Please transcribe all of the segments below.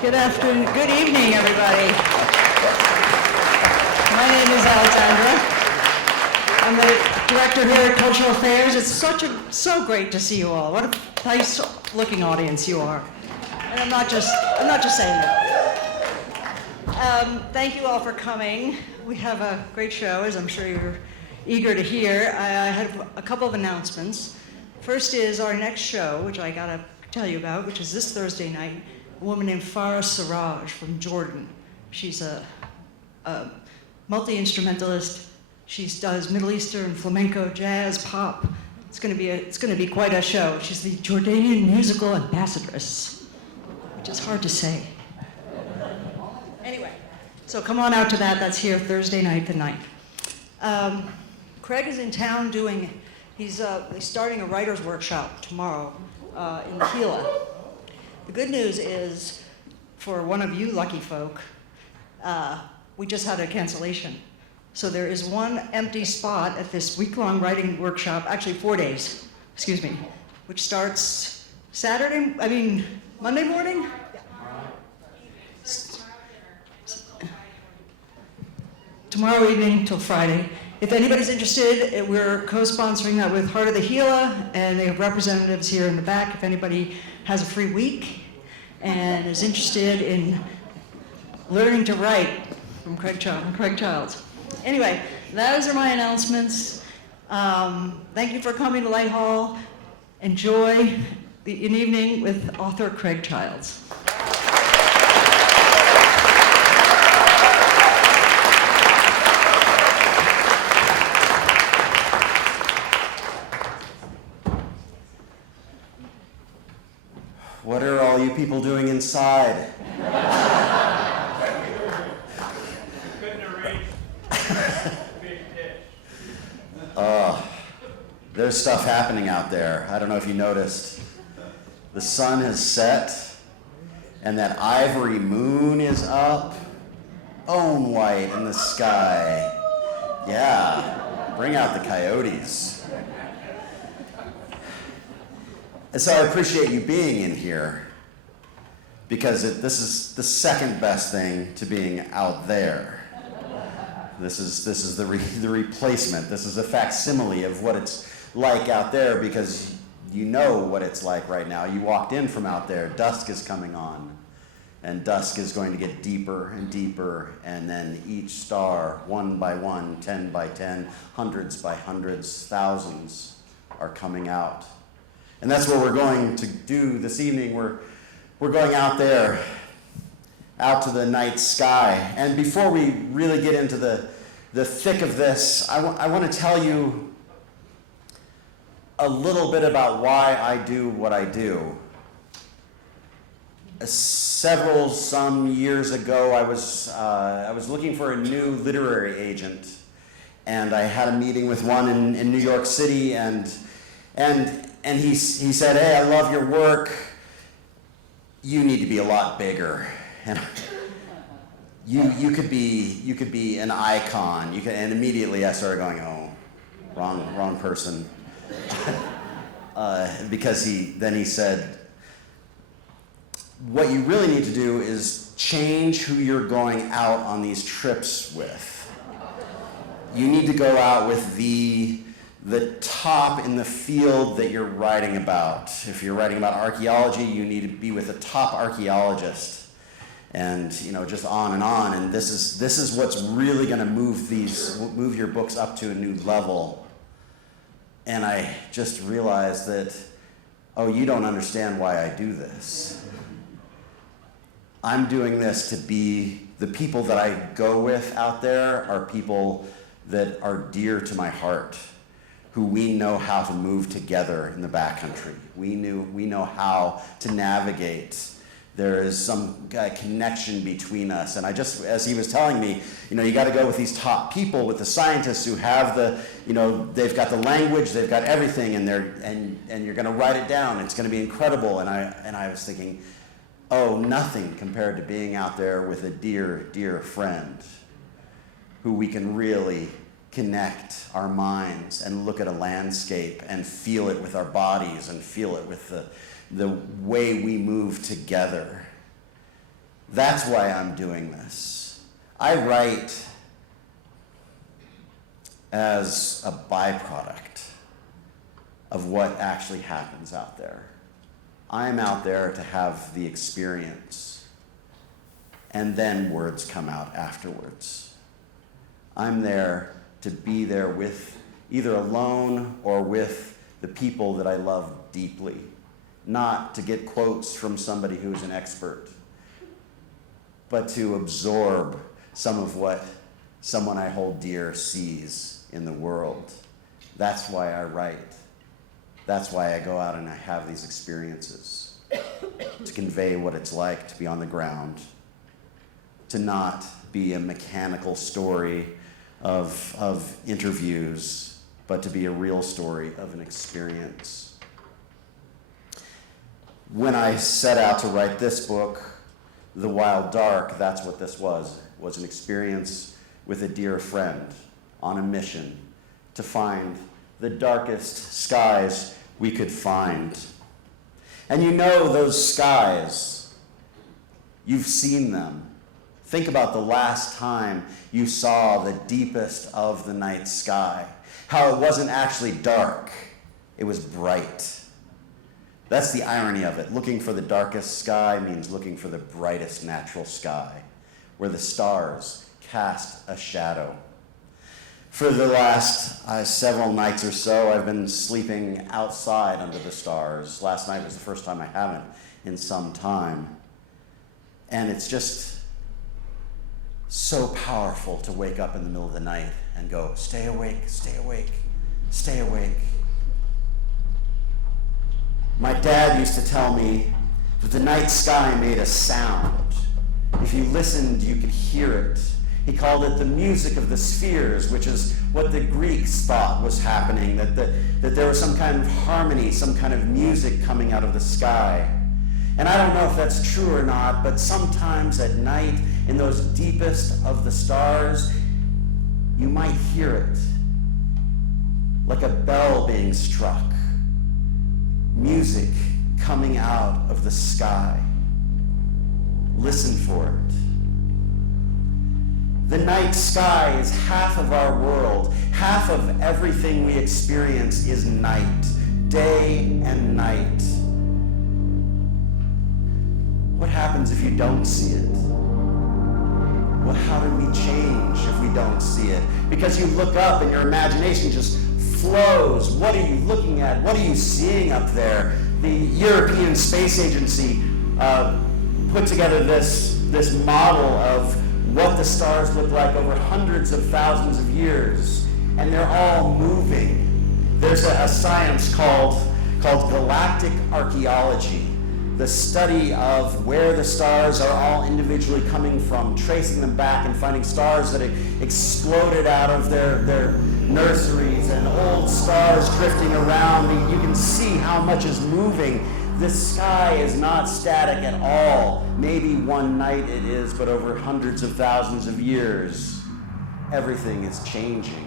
Good afternoon, good evening, everybody. My name is Alexandra. I'm the director here at Cultural Affairs. It's so great to see you all. What a nice-looking audience you are. And I'm not just saying that. Thank you all for coming. We have a great show, as I'm sure you're eager to hear. I have a couple of announcements. First is our next show, which I gotta tell you about, which is this Thursday night. A woman named Farah Siraj from Jordan. She's a multi-instrumentalist. She does Middle Eastern, flamenco, jazz, pop. It's gonna be quite a show. She's the Jordanian musical ambassadress, which is hard to say. Anyway, so come on out to that. That's here Thursday night, the 9th. Craig is in town he's starting a writer's workshop tomorrow in the Gila. The good news is, for one of you lucky folk, we just had a cancellation. So there is one empty spot at this week-long writing workshop, actually 4 days, excuse me, which starts Monday morning? Tomorrow evening till Friday. If anybody's interested, we're co-sponsoring that with Heart of the Gila, and they have representatives here in the back if anybody has a free week and is interested in learning to write from Craig Childs. Anyway, those are my announcements. Thank you for coming to Light Hall. Enjoy an evening with author Craig Childs. What are all you people doing inside? Couldn't erase big dish. There's stuff happening out there. I don't know if you noticed. The sun has set, and that ivory moon is up, bone white in the sky. Yeah, bring out the coyotes. And so I appreciate you being in here, because this is the second best thing to being out there. This is the replacement. This is a facsimile of what it's like out there, because you know what it's like right now. You walked in from out there. Dusk is coming on, and dusk is going to get deeper and deeper, and then each star, 1 by 1, 10 by 10, hundreds by hundreds, thousands are coming out. And that's what we're going to do this evening. We're going out there, out to the night sky. And before we really get into the thick of this, I want to tell you a little bit about why I do what I do. Some years ago, I was looking for a new literary agent, and I had a meeting with one in New York City, and he said, "Hey, I love your work. You need to be a lot bigger. And you could be an icon." And immediately I started going, "Oh, wrong person," because he said, "What you really need to do is change who you're going out on these trips with. You need to go out with the top in the field that you're writing about. If you're writing about archaeology, you need to be with a top archaeologist, and just on and on. And this is what's really going to move your books up to a new level." And I just realized that, you don't understand why I do this. I'm doing this to be the people that I go with out there are people that are dear to my heart, who we know how to move together in the backcountry. We know how to navigate. There is some connection between us. And as he was telling me, you got to go with these top people, with the scientists who have they've got the language, they've got everything, and you're going to write it down. It's going to be incredible. And I was thinking, nothing compared to being out there with a dear, dear friend who we can really connect our minds and look at a landscape and feel it with our bodies and feel it with the way we move together. That's why I'm doing this. I write as a byproduct of what actually happens out there. I'm out there to have the experience, and then words come out afterwards. I'm there to be there with, either alone or with the people that I love deeply, not to get quotes from somebody who's an expert, but to absorb some of what someone I hold dear sees in the world. That's why I write. That's why I go out and I have these experiences, to convey what it's like to be on the ground, to not be a mechanical story of interviews, but to be a real story of an experience. When I set out to write this book, The Wild Dark, that's what this was an experience with a dear friend on a mission to find the darkest skies we could find. And you know those skies, you've seen them. Think about the last time you saw the deepest of the night sky, how it wasn't actually dark, it was bright. That's the irony of it. Looking for the darkest sky means looking for the brightest natural sky, where the stars cast a shadow. For the last several nights or so, I've been sleeping outside under the stars. Last night was the first time I haven't in some time. And it's just so powerful to wake up in the middle of the night and go, stay awake, stay awake, stay awake. My dad used to tell me that the night sky made a sound. If you listened, you could hear it. He called it the music of the spheres, which is what the Greeks thought was happening, that there was some kind of harmony, some kind of music coming out of the sky. And I don't know if that's true or not, but sometimes at night, in those deepest of the stars, you might hear it, like a bell being struck, music coming out of the sky. Listen for it. The night sky is half of our world. Half of everything we experience is night, day and night. What happens if you don't see it? Well, how do we change if we don't see it? Because you look up and your imagination just flows. What are you looking at? What are you seeing up there? The European Space Agency put together this model of what the stars look like over hundreds of thousands of years, and they're all moving. There's a science called galactic archaeology, the study of where the stars are all individually coming from, tracing them back and finding stars that exploded out of their nurseries and old stars drifting around. You can see how much is moving. The sky is not static at all. Maybe one night it is, but over hundreds of thousands of years, everything is changing.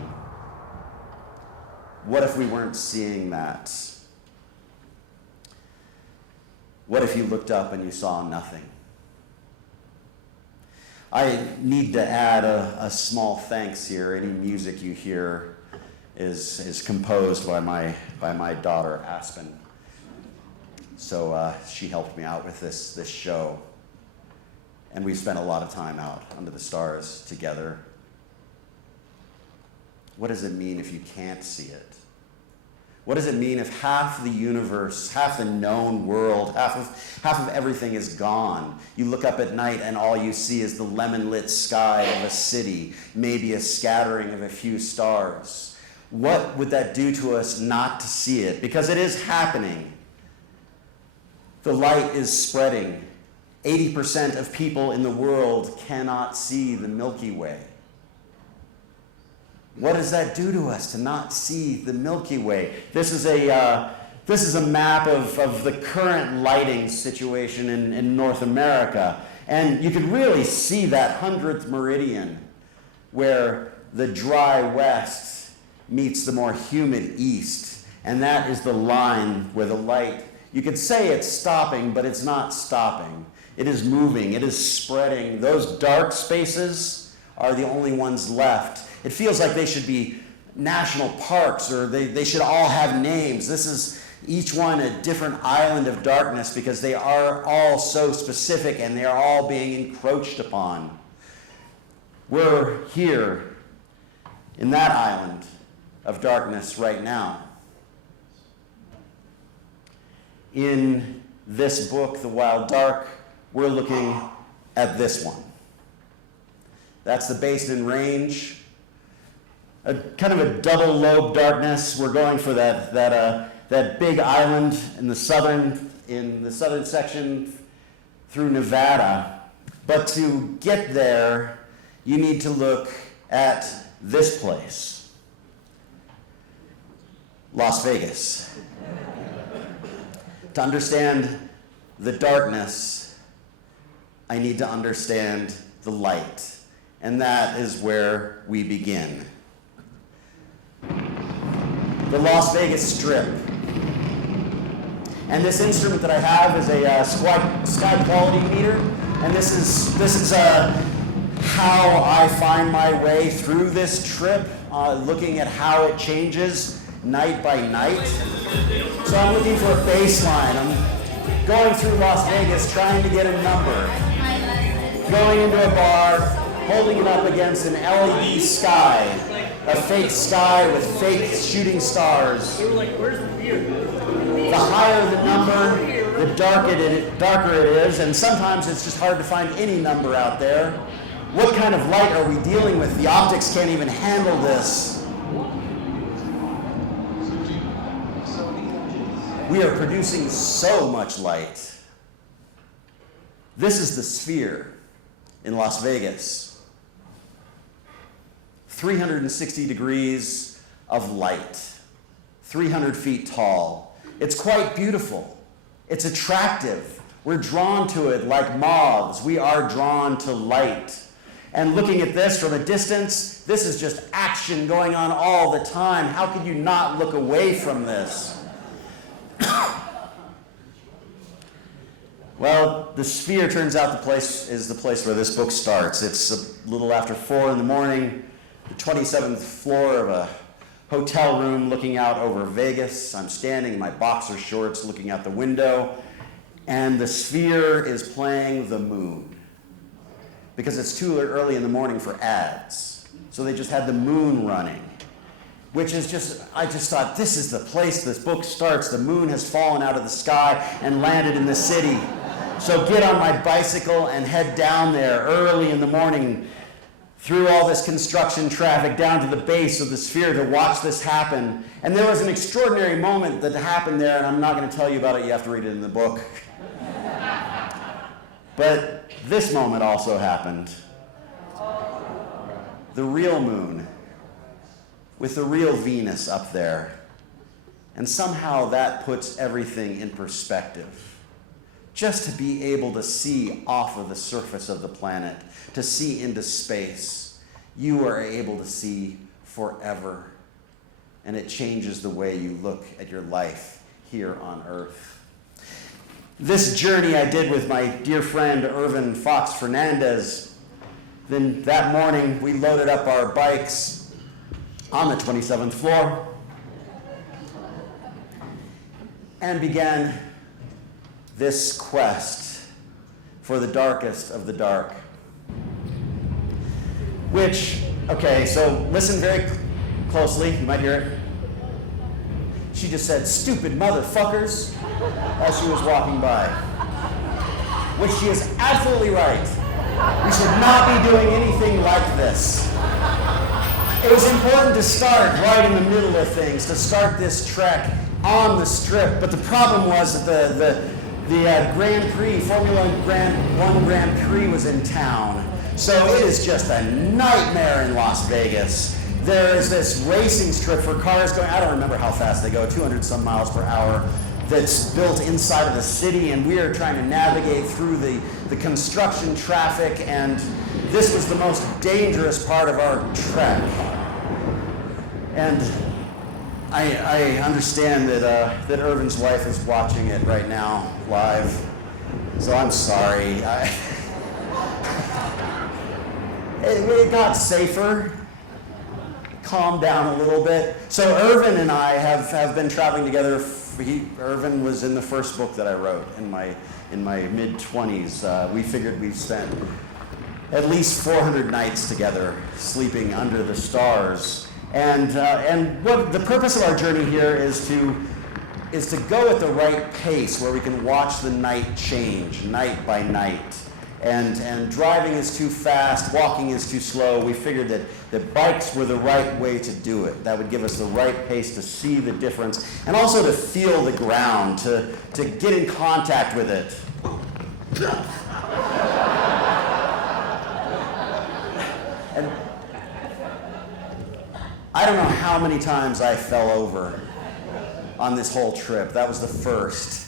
What if we weren't seeing that? What if you looked up and you saw nothing? I need to add a small thanks here. Any music you hear is composed by my daughter, Aspen. So she helped me out with this show. And we spent a lot of time out under the stars together. What does it mean if you can't see it? What does it mean if half the universe, half the known world, half of everything is gone? You look up at night and all you see is the lemon-lit sky of a city, maybe a scattering of a few stars. What would that do to us not to see it? Because it is happening. The light is spreading. 80% of people in the world cannot see the Milky Way. What does that do to us to not see the Milky Way? This is a map of the current lighting situation in North America. And you can really see that 100th meridian where the dry west meets the more humid east. And that is the line where the light You could say it's stopping, but it's not stopping. It is moving, it is spreading. Those dark spaces are the only ones left. It feels like they should be national parks, or they should all have names. This is each one a different island of darkness because they are all so specific and they are all being encroached upon. We're here in that island of darkness right now. In this book, The Wild Dark, we're looking at this one. That's the Basin Range. A kind of a double lobe darkness. We're going for that big island in the southern section through Nevada. But to get there, you need to look at this place, Las Vegas. To understand the darkness, I need to understand the light. And that is where we begin. The Las Vegas Strip. And this instrument that I have is a sky quality meter. And this is how I find my way through this trip, looking at how it changes night by night. So I'm looking for a baseline. I'm going through Las Vegas trying to get a number. Going into a bar, holding it up against an LED sky, a fake sky with fake shooting stars. They were like, where's the beer? The higher the number, the darker it is, and sometimes it's just hard to find any number out there. What kind of light are we dealing with? The optics can't even handle this. We are producing so much light. This is the Sphere in Las Vegas. 360 degrees of light, 300 feet tall. It's quite beautiful. It's attractive. We're drawn to it like moths. We are drawn to light. And looking at this from a distance, this is just action going on all the time. How could you not look away from this? Well, the Sphere turns out is the place where this book starts. It's a little after 4 in the morning, the 27th floor of a hotel room looking out over Vegas. I'm standing in my boxer shorts looking out the window, and the Sphere is playing The Moon because it's too early in the morning for ads. So they just had The Moon running, which is I just thought, this is the place this book starts. The moon has fallen out of the sky and landed in the city. So get on my bicycle and head down there early in the morning through all this construction traffic down to the base of the Sphere to watch this happen. And there was an extraordinary moment that happened there, and I'm not going to tell you about it. You have to read it in the book. But this moment also happened. The real moon, with the real Venus up there. And somehow that puts everything in perspective. Just to be able to see off of the surface of the planet, to see into space, you are able to see forever. And it changes the way you look at your life here on Earth. This journey I did with my dear friend Irvin Fox Fernandez. Then that morning we loaded up our bikes on the 27th floor and began this quest for the darkest of the dark. Okay, so listen very closely, you might hear it. She just said, "Stupid motherfuckers," as she was walking by. Which she is absolutely right. We should not be doing anything like this. It was important to start right in the middle of things, to start this trek on the Strip, but the problem was that the Grand Prix, Formula One Grand Prix was in town. So it is just a nightmare in Las Vegas. There is this racing strip for cars going, I don't remember how fast they go, 200 some miles per hour, that's built inside of the city, and we are trying to navigate through the construction traffic, and this was the most dangerous part of our trek. And I understand that Irvin's wife is watching it right now, live. So I'm sorry. It got safer. Calmed down a little bit. So Irvin and I have been traveling together. Irvin was in the first book that I wrote in my mid-20s. We figured we'd spent at least 400 nights together sleeping under the stars. And what the purpose of our journey here is to go at the right pace where we can watch the night change night by night. And driving is too fast, walking is too slow. We figured that bikes were the right way to do it. That would give us the right pace to see the difference and also to feel the ground, to get in contact with it. And I don't know how many times I fell over on this whole trip. That was the first.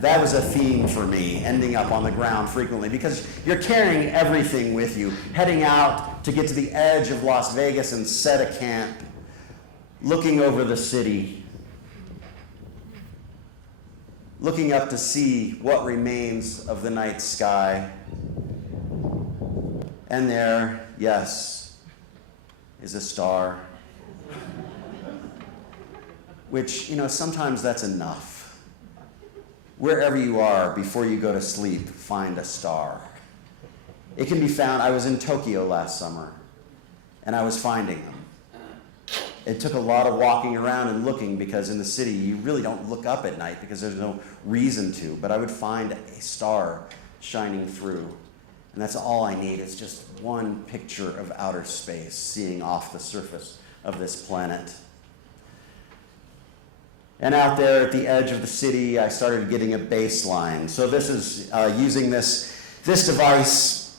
That was a theme for me, ending up on the ground frequently, because you're carrying everything with you, heading out to get to the edge of Las Vegas and set a camp, looking over the city, looking up to see what remains of the night sky. And there, yes, is a star, which, sometimes that's enough. Wherever you are, before you go to sleep, find a star. It can be found. I was in Tokyo last summer, and I was finding them. It took a lot of walking around and looking, because in the city, you really don't look up at night because there's no reason to. But I would find a star shining through. And that's all I need. It's just one picture of outer space, seeing off the surface of this planet. And out there at the edge of the city, I started getting a baseline. So this is using this device.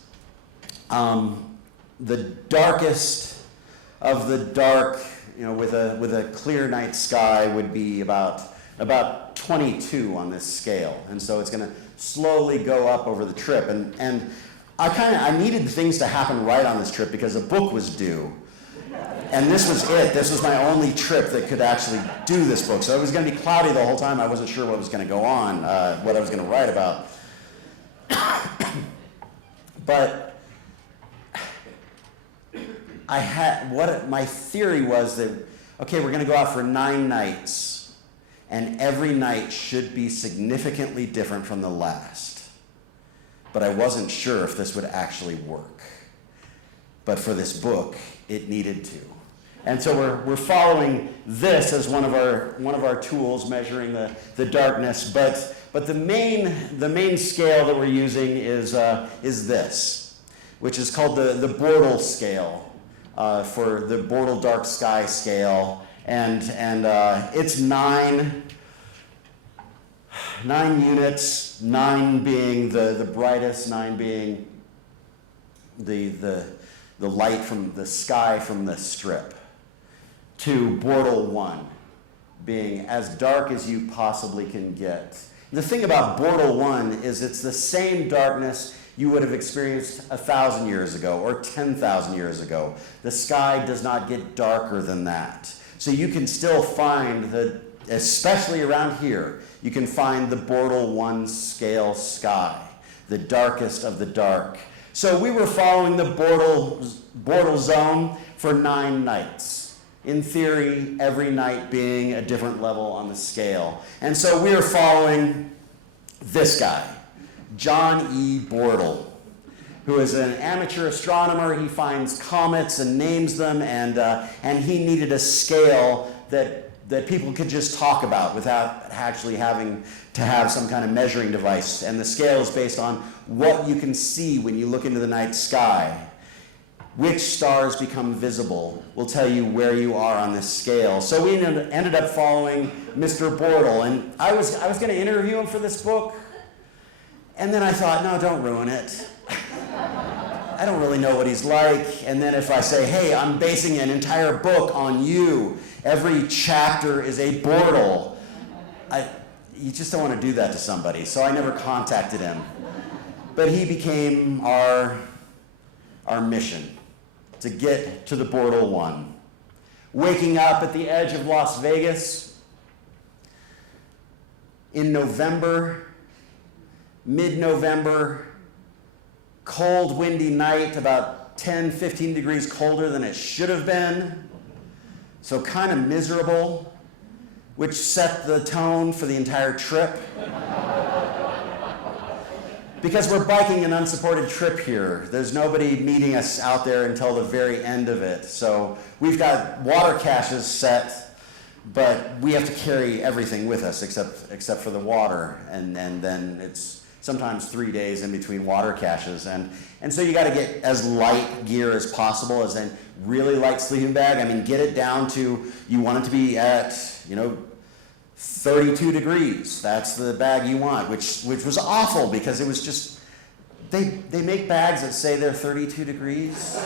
The darkest of the dark, with a clear night sky, would be about 22 on this scale. And so it's going to slowly go up over the trip. And I needed things to happen right on this trip because a book was due. And this was it. This was my only trip that could actually do this book. So it was going to be cloudy the whole time. I wasn't sure what was going to go on, what I was going to write about. But my theory was that, okay, we're going to go out for 9 nights, and every night should be significantly different from the last. But I wasn't sure if this would actually work. But for this book, it needed to. And so we're following this as one of our tools, measuring the darkness. But the main scale that we're using is this, which is called the Bortle scale, for the Bortle Dark Sky scale, and it's 9 units, 9 being the brightest, 9 being the light from the sky from the strip, to Bortle 1 being as dark as you possibly can get. The thing about Bortle 1 is it's the same darkness you would have experienced 1,000 years ago or 10,000 years ago. The sky does not get darker than that. So you can still find, especially around here, you can find the Bortle 1 scale sky, the darkest of the dark. So we were following the Bortle zone for 9 nights. In theory, every night being a different level on the scale. And so we are following this guy, John E. Bortle, who is an amateur astronomer. He finds comets and names them, and he needed a scale that people could just talk about without actually having to have some kind of measuring device. And the scale is based on what you can see when you look into the night sky. Which stars become visible will tell you where you are on this scale. So we ended up following Mr. Bortle, and I was going to interview him for this book, and then I thought, no, don't ruin it. I don't really know what he's like, and then if I say, hey, I'm basing an entire book on you, every chapter is a Bortle, you just don't want to do that to somebody, so I never contacted him. But he became our mission, to get to the Bortle 1, waking up at the edge of Las Vegas in November, mid-November, cold, windy night, about 10, 15 degrees colder than it should have been. So kind of miserable, which set the tone for the entire trip. Because we're biking an unsupported trip here. There's nobody meeting us out there until the very end of it. So we've got water caches set, but we have to carry everything with us except for the water. And then it's sometimes 3 days in between water caches. And so you got to get as light gear as possible, as in really light sleeping bag. I mean, get it down to, you want it to be at, 32 degrees. That's the bag you want, which was awful because it was just, they make bags that say they're 32 degrees.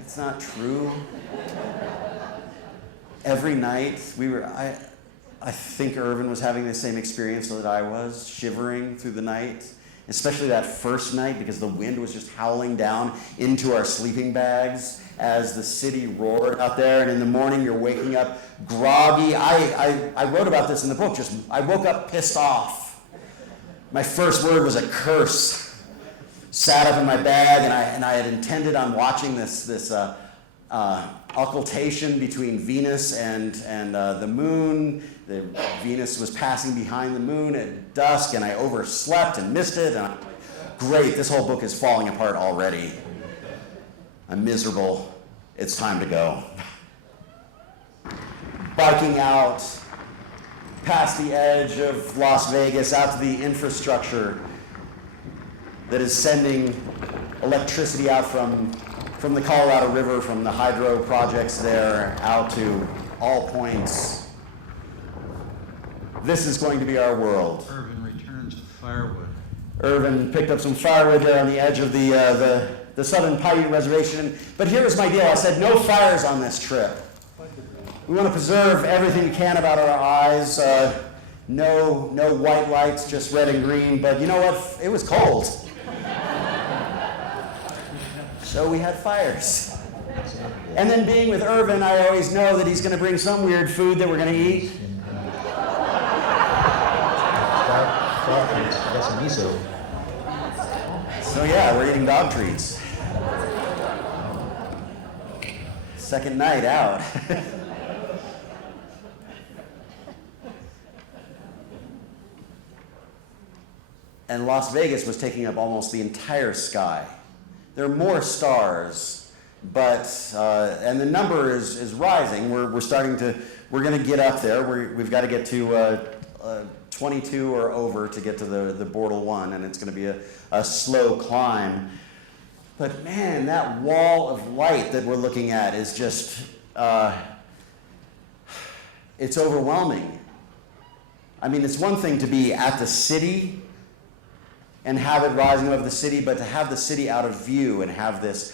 It's not true. Every night I think Irvin was having the same experience that I was, shivering through the night, especially that first night because the wind was just howling down into our sleeping bags as the city roared out there, and in the morning you're waking up groggy. I wrote about this in the book, I woke up pissed off. My first word was a curse. Sat up in my bag, and I had intended on watching this occultation between Venus and the moon. Venus was passing behind the moon at dusk, and I overslept and missed it. And great, this whole book is falling apart already. I'm miserable. It's time to go. Biking out past the edge of Las Vegas, out to the infrastructure that is sending electricity out from the Colorado River, from the hydro projects there, out to all points. This is going to be our world. Irvin returns firewood. Irvin picked up some firewood there on the edge of the Southern Paiute Reservation. But here was my deal. I said, no fires on this trip. We want to preserve everything we can about our eyes. No white lights, just red and green. But you know what? It was cold. So we had fires. And then being with Irvin, I always know that he's going to bring some weird food that we're going to eat. Got some miso. So yeah, we're eating dog treats. Second night out. And Las Vegas was taking up almost the entire sky. There are more stars, but and the number is rising. We're going to get up there. We've got to get to 22 or over to get to the Bortle 1, and it's going to be a slow climb. But man, that wall of light that we're looking at is just, it's overwhelming. I mean, it's one thing to be at the city and have it rising above the city, but to have the city out of view and have this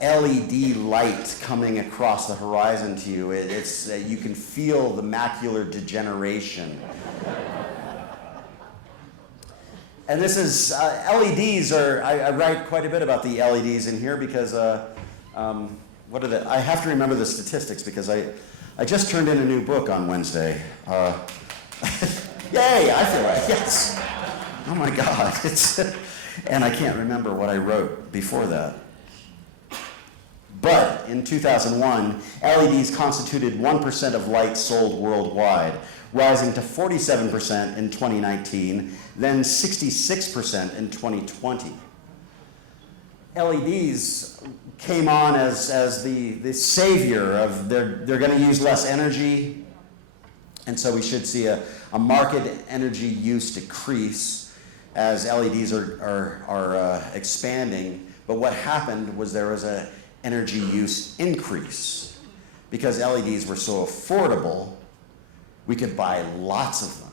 LED light coming across the horizon to you, it's you can feel the macular degeneration. And this is, LEDs are, I write quite a bit about the LEDs in here because, what are the, I have to remember the statistics because I just turned in a new book on Wednesday. Yay, I feel right, yes. Oh my God, and I can't remember what I wrote before that. But in 2001, LEDs constituted 1% of light sold worldwide, rising to 47% in 2019, then 66% in 2020. LEDs came on as the savior of they're going to use less energy, and so we should see a marked energy use decrease as LEDs are expanding. But what happened was there was a energy use increase. Because LEDs were so affordable, we could buy lots of them.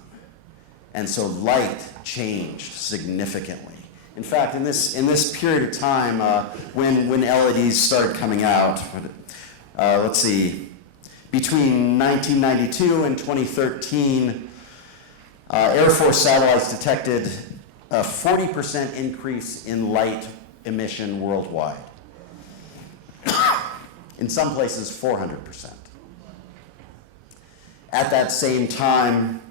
And so light changed significantly. In fact, in this period of time, when LEDs started coming out, let's see, between 1992 and 2013, Air Force satellites detected a 40% increase in light emission worldwide. In some places, 400%. At that same time,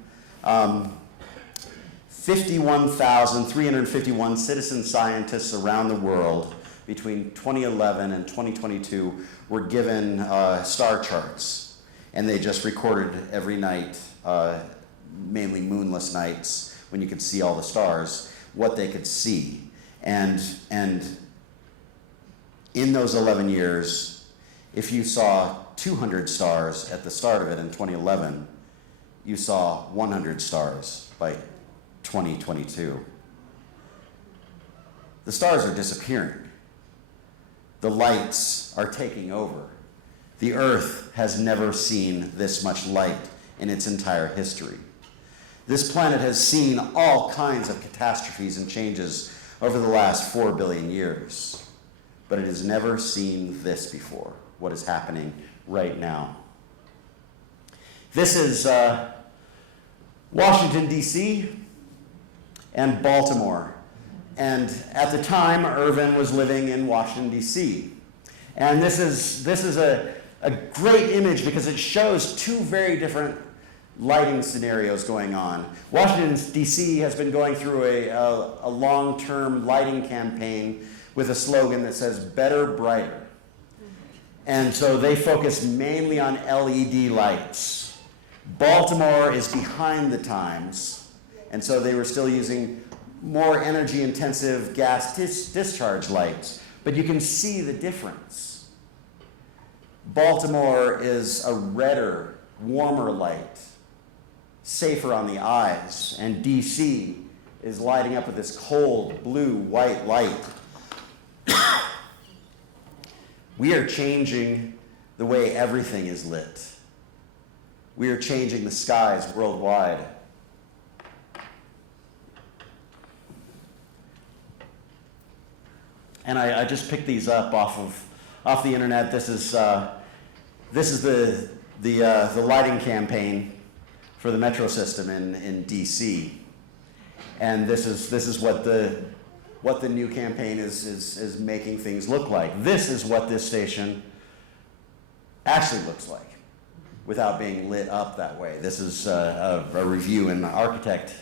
51,351 citizen scientists around the world between 2011 and 2022 were given star charts, and they just recorded every night, mainly moonless nights when you could see all the stars, what they could see. And in those 11 years, if you saw 200 stars at the start of it in 2011, you saw 100 stars by 2022. The stars are disappearing. The lights are taking over. The Earth has never seen this much light in its entire history. This planet has seen all kinds of catastrophes and changes over the last 4 billion years, but it has never seen this before, what is happening right now. This is Washington, D.C. and Baltimore. And at the time, Irvin was living in Washington, D.C. And this is a great image because it shows two very different lighting scenarios going on. Washington, D.C. has been going through a long-term lighting campaign with a slogan that says, better, brighter. And so they focus mainly on LED lights. Baltimore is behind the times, and so they were still using more energy-intensive gas discharge lights. But you can see the difference. Baltimore is a redder, warmer light, safer on the eyes, and DC is lighting up with this cold, blue, white light. We are changing the way everything is lit. We are changing the skies worldwide. And I just picked these up off the internet. This is the lighting campaign for the metro system in DC, and this is what the new campaign is making things look like. This is what this station actually looks like without being lit up that way. This is a review in Architect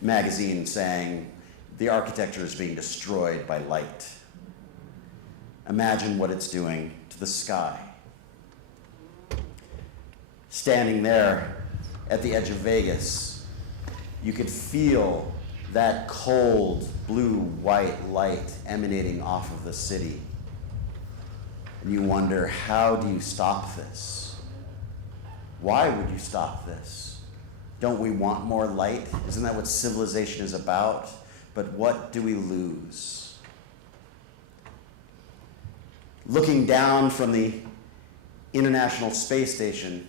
magazine saying the architecture is being destroyed by light. Imagine what it's doing to the sky. Standing there at the edge of Vegas, you could feel that cold, blue-white light emanating off of the city. And you wonder, how do you stop this? Why would you stop this? Don't we want more light? Isn't that what civilization is about? But what do we lose? Looking down from the International Space Station,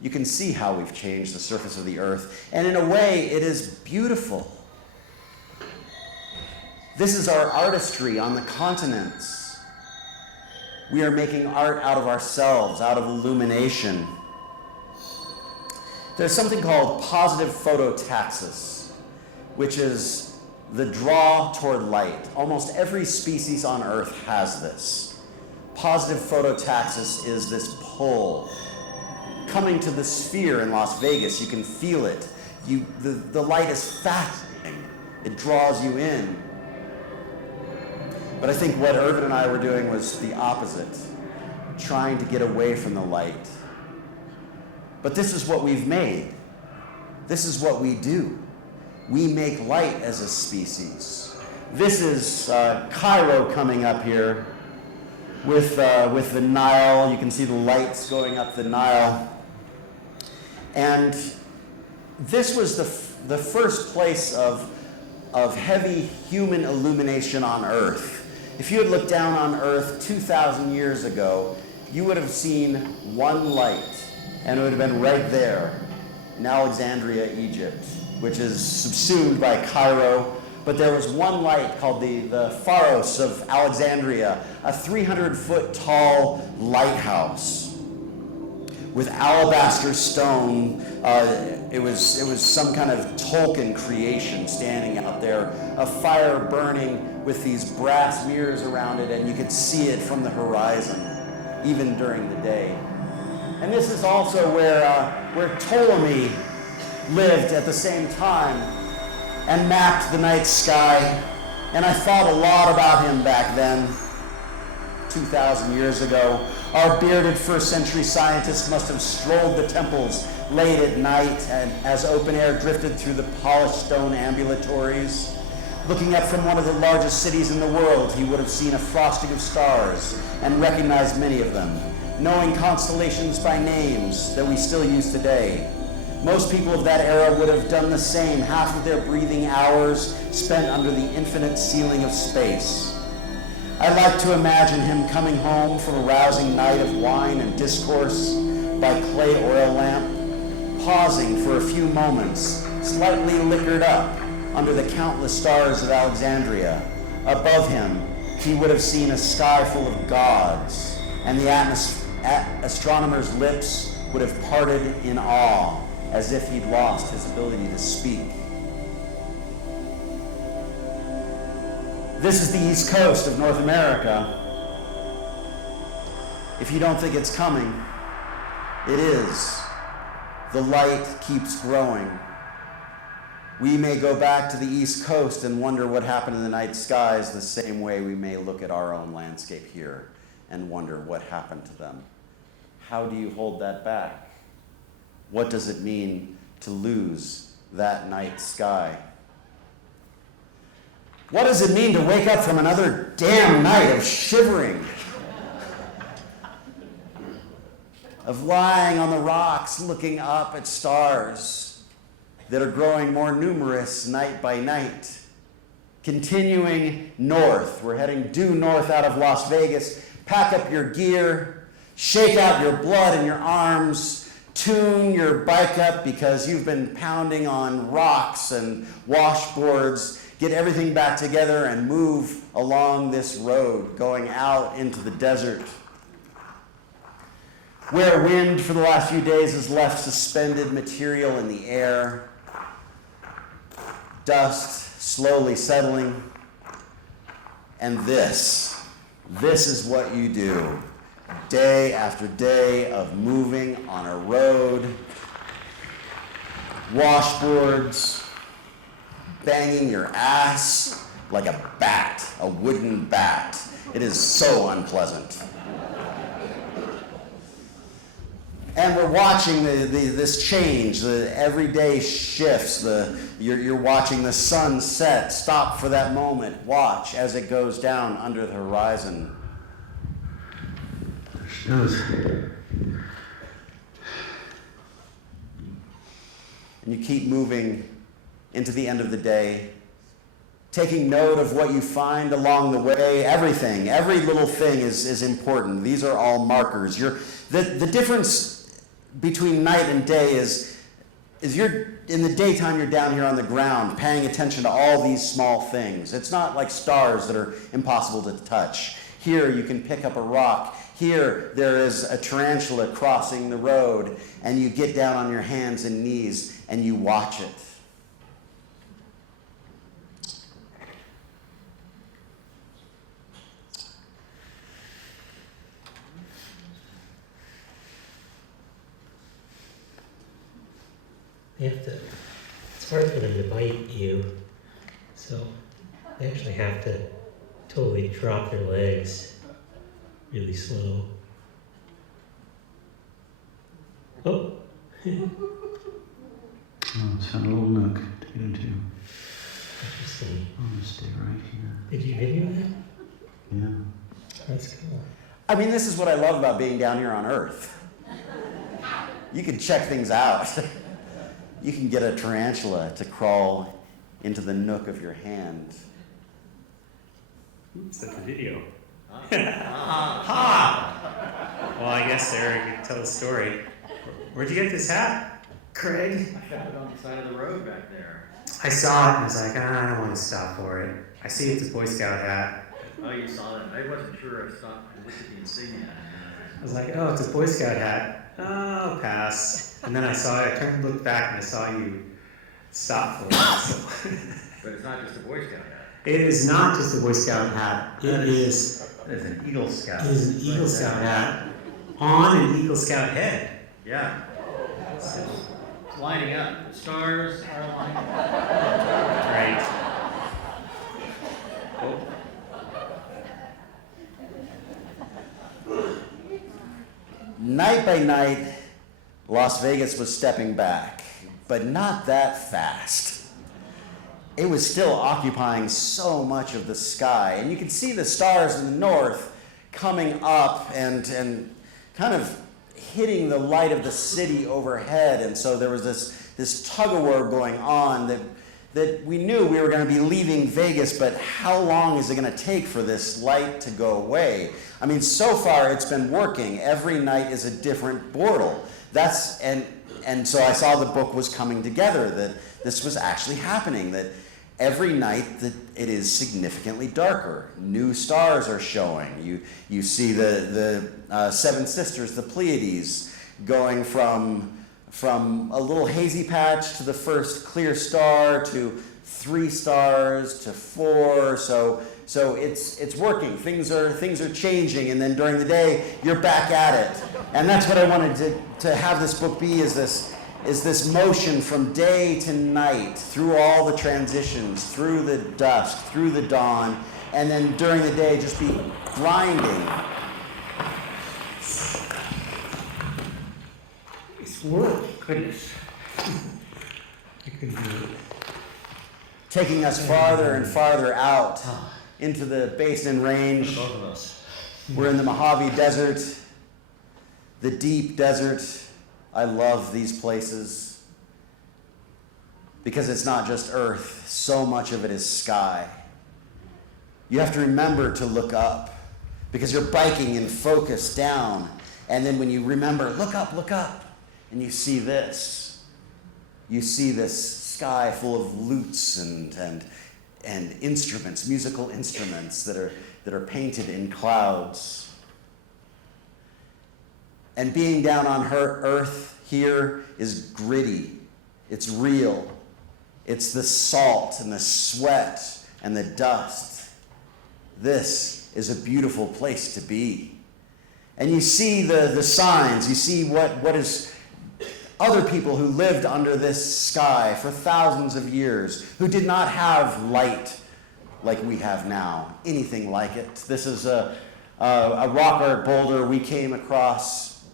you can see how we've changed the surface of the Earth. And in a way, it is beautiful. This is our artistry on the continents. We are making art out of ourselves, out of illumination. There's something called positive phototaxis, which is the draw toward light. Almost every species on Earth has this. Positive phototaxis is this pull. Coming to the sphere in Las Vegas, you can feel it. The light is fascinating. It draws you in. But I think what Irvin and I were doing was the opposite, trying to get away from the light. But this is what we've made. This is what we do. We make light as a species. This is Cairo coming up here with the Nile. You can see the lights going up the Nile. And this was the first place of heavy human illumination on Earth. If you had looked down on Earth 2,000 years ago, you would have seen one light, and it would have been right there in Alexandria, Egypt, which is subsumed by Cairo. But there was one light called the Pharos of Alexandria, a 300-foot tall lighthouse with alabaster stone. It was some kind of Tolkien creation standing out there, a fire burning with these brass mirrors around it, and you could see it from the horizon. even during the day. And this is also where Ptolemy lived at the same time and mapped the night sky. And I thought a lot about him back then, 2,000 years ago. Our bearded first century scientists must have strolled the temples late at night and as open air drifted through the polished stone ambulatories. Looking up from one of the largest cities in the world, he would have seen a frosting of stars and recognized many of them, knowing constellations by names that we still use today. Most people of that era would have done the same, half of their breathing hours spent under the infinite ceiling of space. I like to imagine him coming home from a rousing night of wine and discourse by clay oil lamp, pausing for a few moments, slightly liquored up under the countless stars of Alexandria. Above him, he would have seen a sky full of gods, and the astronomer's lips would have parted in awe, as if he'd lost his ability to speak. This is the East Coast of North America. If you don't think it's coming, it is. The light keeps growing. We may go back to the East Coast and wonder what happened in the night skies the same way we may look at our own landscape here and wonder what happened to them. How do you hold that back? What does it mean to lose that night sky? What does it mean to wake up from another damn night of shivering? Of lying on the rocks looking up at stars that are growing more numerous night by night. Continuing north, we're heading due north out of Las Vegas. Pack up your gear, shake out your blood in your arms, tune your bike up because you've been pounding on rocks and washboards. Get everything back together and move along this road going out into the desert, where wind for the last few days has left suspended material in the air, dust slowly settling, and this is what you do day after day of moving on a road, washboards, banging your ass like a bat, a wooden bat. It is so unpleasant. And we're watching this change, the everyday shifts. You're watching the sun set. Stop for that moment. Watch as it goes down under the horizon. And you keep moving into the end of the day, taking note of what you find along the way. Everything, every little thing is important. These are all markers. The difference between night and day is you're in the daytime, you're down here on the ground paying attention to all these small things. It's not like stars that are impossible to touch. Here you can pick up a rock. Here there is a tarantula crossing the road, and you get down on your hands and knees and you watch it. It's hard for them to bite you, so they actually have to totally drop their legs really slow. Oh! It's found a little nook to get into. Interesting. I'm gonna stay right here. Did you video that? Yeah. That's cool. I mean, this is what I love about being down here on Earth. You can check things out. You can get a tarantula to crawl into the nook of your hand. Oops, that's a video. Ha! Well, I guess Sarah can tell the story. Where'd you get this hat, Craig? I found it on the side of the road back there. I saw it and was like, I don't want to stop for it. I see it's a Boy Scout hat. Oh, you saw it? I wasn't sure. I stopped and looked at the insignia. I was like, oh, it's a Boy Scout hat. Oh, pass. And then I saw it, I turned and looked back and I saw you stop for it. So. But it's not just a Boy Scout hat. It is not just a Boy Scout hat. It is There's an Eagle Scout. an Eagle Scout hat. on an Eagle Scout head. Yeah. It's lining up. The stars are lining up. Right. Night by night, Las Vegas was stepping back, but not that fast. It was still occupying so much of the sky, and you could see the stars in the north coming up and kind of hitting the light of the city overhead, and so there was this tug-of-war going on that we knew we were going to be leaving Vegas, but how long is it going to take for this light to go away? I mean, so far it's been working. Every night is a different portal. And so I saw the book was coming together, that this was actually happening, that every night that it is significantly darker. New stars are showing. You see the Seven Sisters, the Pleiades, going from a little hazy patch to the first clear star to 3 stars to 4. So it's working. Things are changing, and then during the day you're back at it. And that's what I wanted to have this book be, is this motion from day to night, through all the transitions, through the dusk, through the dawn, and then during the day just be grinding. It's work. Goodness. I couldn't do it. Taking us farther and farther out into the Basin Range. Both of us. We're in the Mojave Desert, the deep desert. I love these places because it's not just earth. So much of it is sky. You have to remember to look up because you're biking and focus down. And then when you remember, look up, and you see this. You see this sky full of lutes and instruments, musical instruments that are painted in clouds. And being down on earth here is gritty. It's real. It's the salt and the sweat and the dust. This is a beautiful place to be. And you see the signs. You see what is other people who lived under this sky for thousands of years, who did not have light like we have now, anything like it. This is a rock art boulder we came across,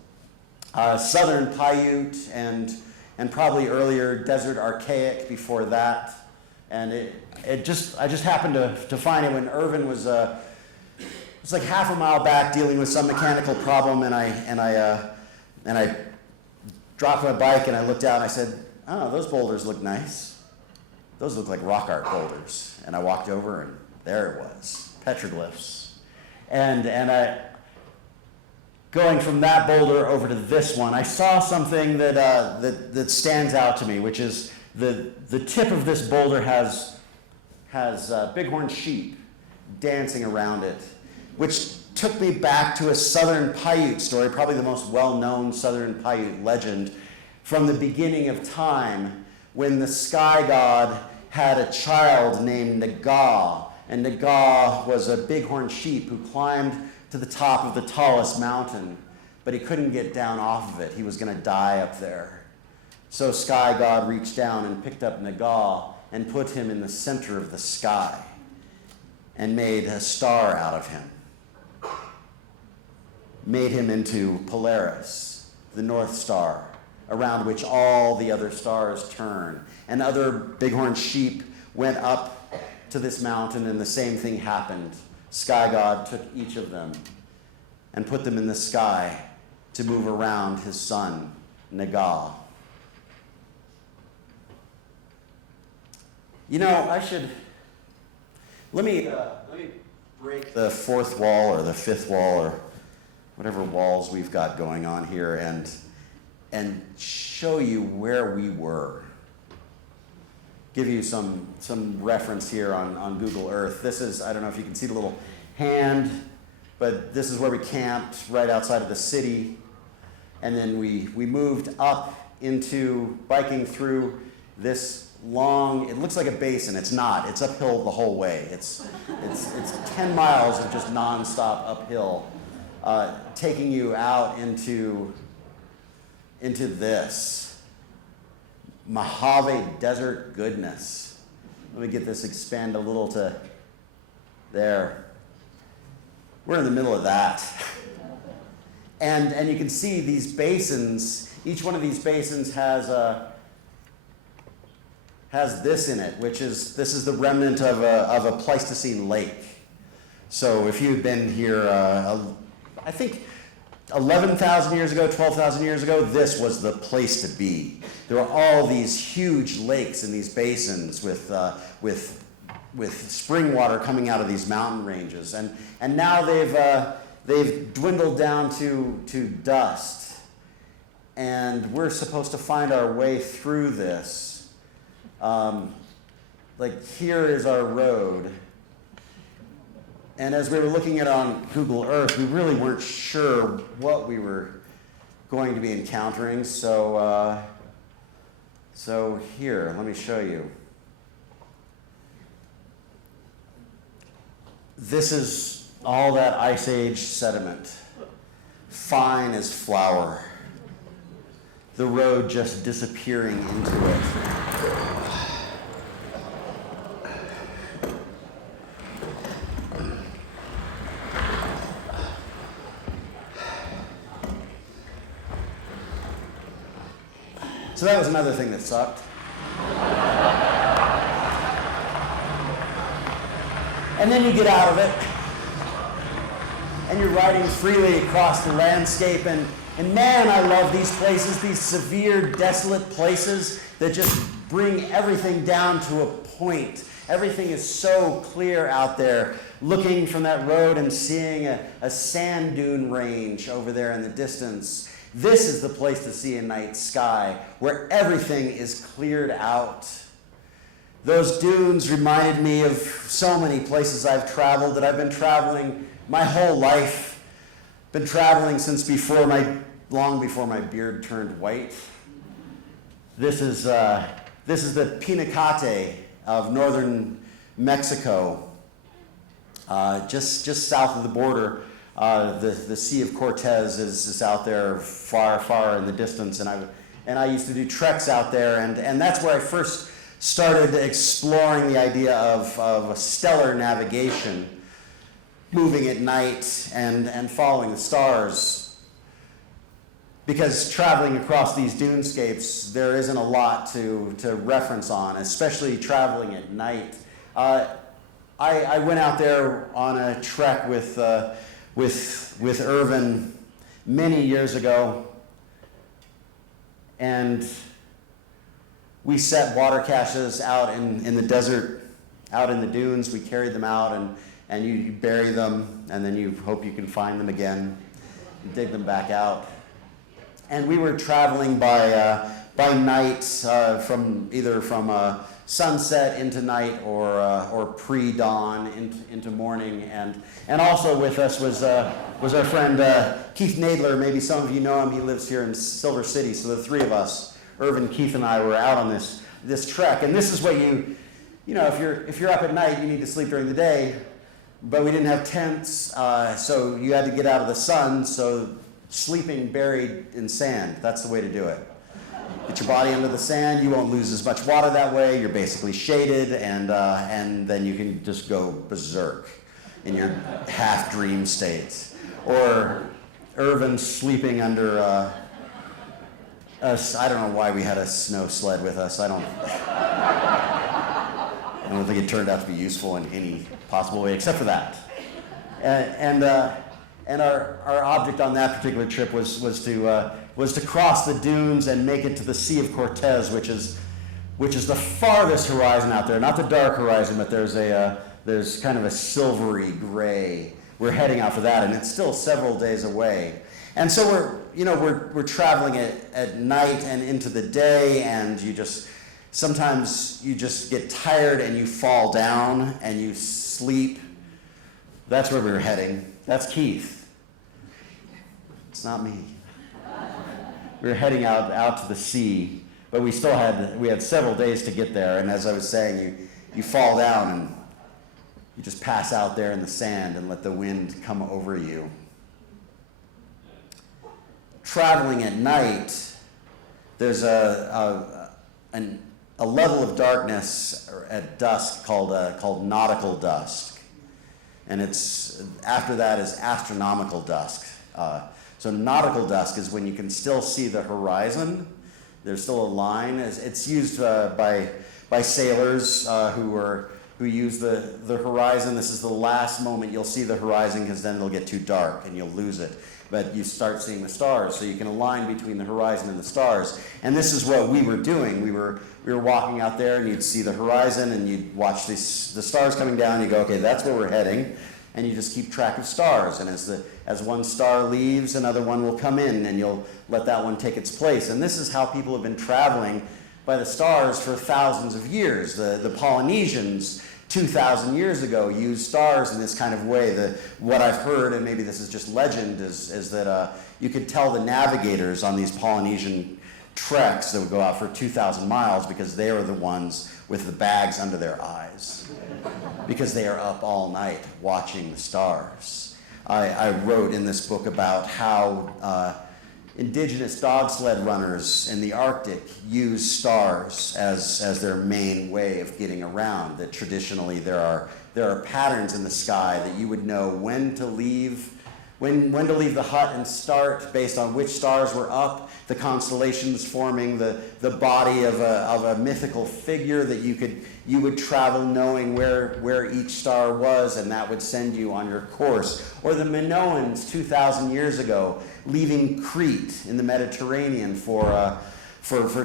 Southern Paiute, and probably earlier Desert Archaic before that. And I just happened to find it when Irvin was like half a mile back dealing with some mechanical problem, and I dropped my bike and I looked out and I said, oh, those boulders look nice. Those look like rock art boulders. And I walked over and there it was, petroglyphs. And going from that boulder over to this one, I saw something that stands out to me, which is the tip of this boulder has bighorn sheep dancing around it, which took me back to a Southern Paiute story, probably the most well-known Southern Paiute legend from the beginning of time, when the sky god had a child named Naga, and Naga was a bighorn sheep who climbed to the top of the tallest mountain, but he couldn't get down off of it. He was going to die up there. So sky god reached down and picked up Naga and put him in the center of the sky and made a star out of him. Made him into Polaris, the North Star, around which all the other stars turn. And other bighorn sheep went up to this mountain, and the same thing happened. Sky God took each of them and put them in the sky to move around his son, Naga. You know, let me break the fourth wall or the fifth wall or whatever walls we've got going on here and show you where we were. Give you some reference here on Google Earth. This is, I don't know if you can see the little hand, but this is where we camped right outside of the city. And then we moved up into biking through this long, it looks like a basin. It's not. It's uphill the whole way. It's 10 miles of just nonstop uphill. taking you out into this Mojave Desert goodness. Let me get this expand a little to there. We're in the middle of that. And you can see these basins, each one of these basins has this in it, this is the remnant of a Pleistocene lake. So if you've been here, I think 11,000 years ago, 12,000 years ago, this was the place to be. There were all these huge lakes in these basins with spring water coming out of these mountain ranges, and now they've dwindled down to dust, and we're supposed to find our way through this. Like here is our road. And as we were looking at it on Google Earth, we really weren't sure what we were going to be encountering. So here, let me show you. This is all that Ice Age sediment, fine as flour. The road just disappearing into it. So that was another thing that sucked. And then you get out of it, and you're riding freely across the landscape, and man, I love these places, these severe, desolate places that just bring everything down to a point. Everything is so clear out there, looking from that road and seeing a sand dune range over there in the distance. This is the place to see a night sky, where everything is cleared out. Those dunes reminded me of so many places I've traveled, that I've been traveling my whole life. Been traveling since long before my beard turned white. This is the Pinacate of northern Mexico, just south of the border. The Sea of Cortez is out there far, far in the distance, and I used to do treks out there, and that's where I first started exploring the idea of stellar navigation, moving at night and following the stars. Because traveling across these dunescapes, there isn't a lot to reference on, especially traveling at night. I went out there on a trek with Irvin many years ago, and we set water caches out in the desert, out in the dunes. We carried them out, and you bury them, and then you hope you can find them again, dig them back out. And we were traveling by night, from sunset into night or pre-dawn into morning, and also with us was our friend Keith Nadler. Maybe some of you know him. He lives here in Silver City. So the three of us, Irvin, Keith, and I, were out on this trek. And this is what you know, if you're up at night, you need to sleep during the day. But we didn't have tents, so you had to get out of the sun. So sleeping buried in sand, that's the way to do it. Get your body under the sand. You won't lose as much water that way. You're basically shaded, and then you can just go berserk in your half dream state. Or Irvin sleeping under us. I don't know why we had a snow sled with us. I don't think it turned out to be useful in any possible way except for that. And our object on that particular trip was to cross the dunes and make it to the Sea of Cortez, which is the farthest horizon out there. Not the dark horizon, but there's kind of a silvery gray. We're heading out for that, and it's still several days away. And so we're traveling at night and into the day, and sometimes you just get tired and you fall down and you sleep. That's where we were heading. That's Keith. It's not me. We were heading out to the sea, but we had several days to get there. And as I was saying, you fall down and you just pass out there in the sand and let the wind come over you. traveling at night, there's a level of darkness at dusk called nautical dusk. And after that is astronomical dusk. So nautical dusk is when you can still see the horizon. There's still a line. It's used by sailors who use the horizon. This is the last moment you'll see the horizon, because then it'll get too dark and you'll lose it. But you start seeing the stars, so you can align between the horizon and the stars. And this is what we were doing. We were walking out there, and you'd see the horizon, and you'd watch the stars coming down. You go, okay, that's where we're heading, and you just keep track of stars. And as one star leaves, another one will come in, and you'll let that one take its place. And this is how people have been traveling by the stars for thousands of years. The Polynesians, 2,000 years ago, used stars in this kind of way. What I've heard, and maybe this is just legend, is that you could tell the navigators on these Polynesian treks that would go out for 2,000 miles, because they were the ones with the bags under their eyes, because they are up all night watching the stars. I wrote in this book about how indigenous dog sled runners in the Arctic use stars as their main way of getting around. That traditionally there are patterns in the sky that you would know when to leave the hut and start based on which stars were up, the constellations forming the body of a mythical figure that you would travel knowing where each star was, and that would send you on your course. Or the Minoans 2,000 years ago leaving Crete in the Mediterranean for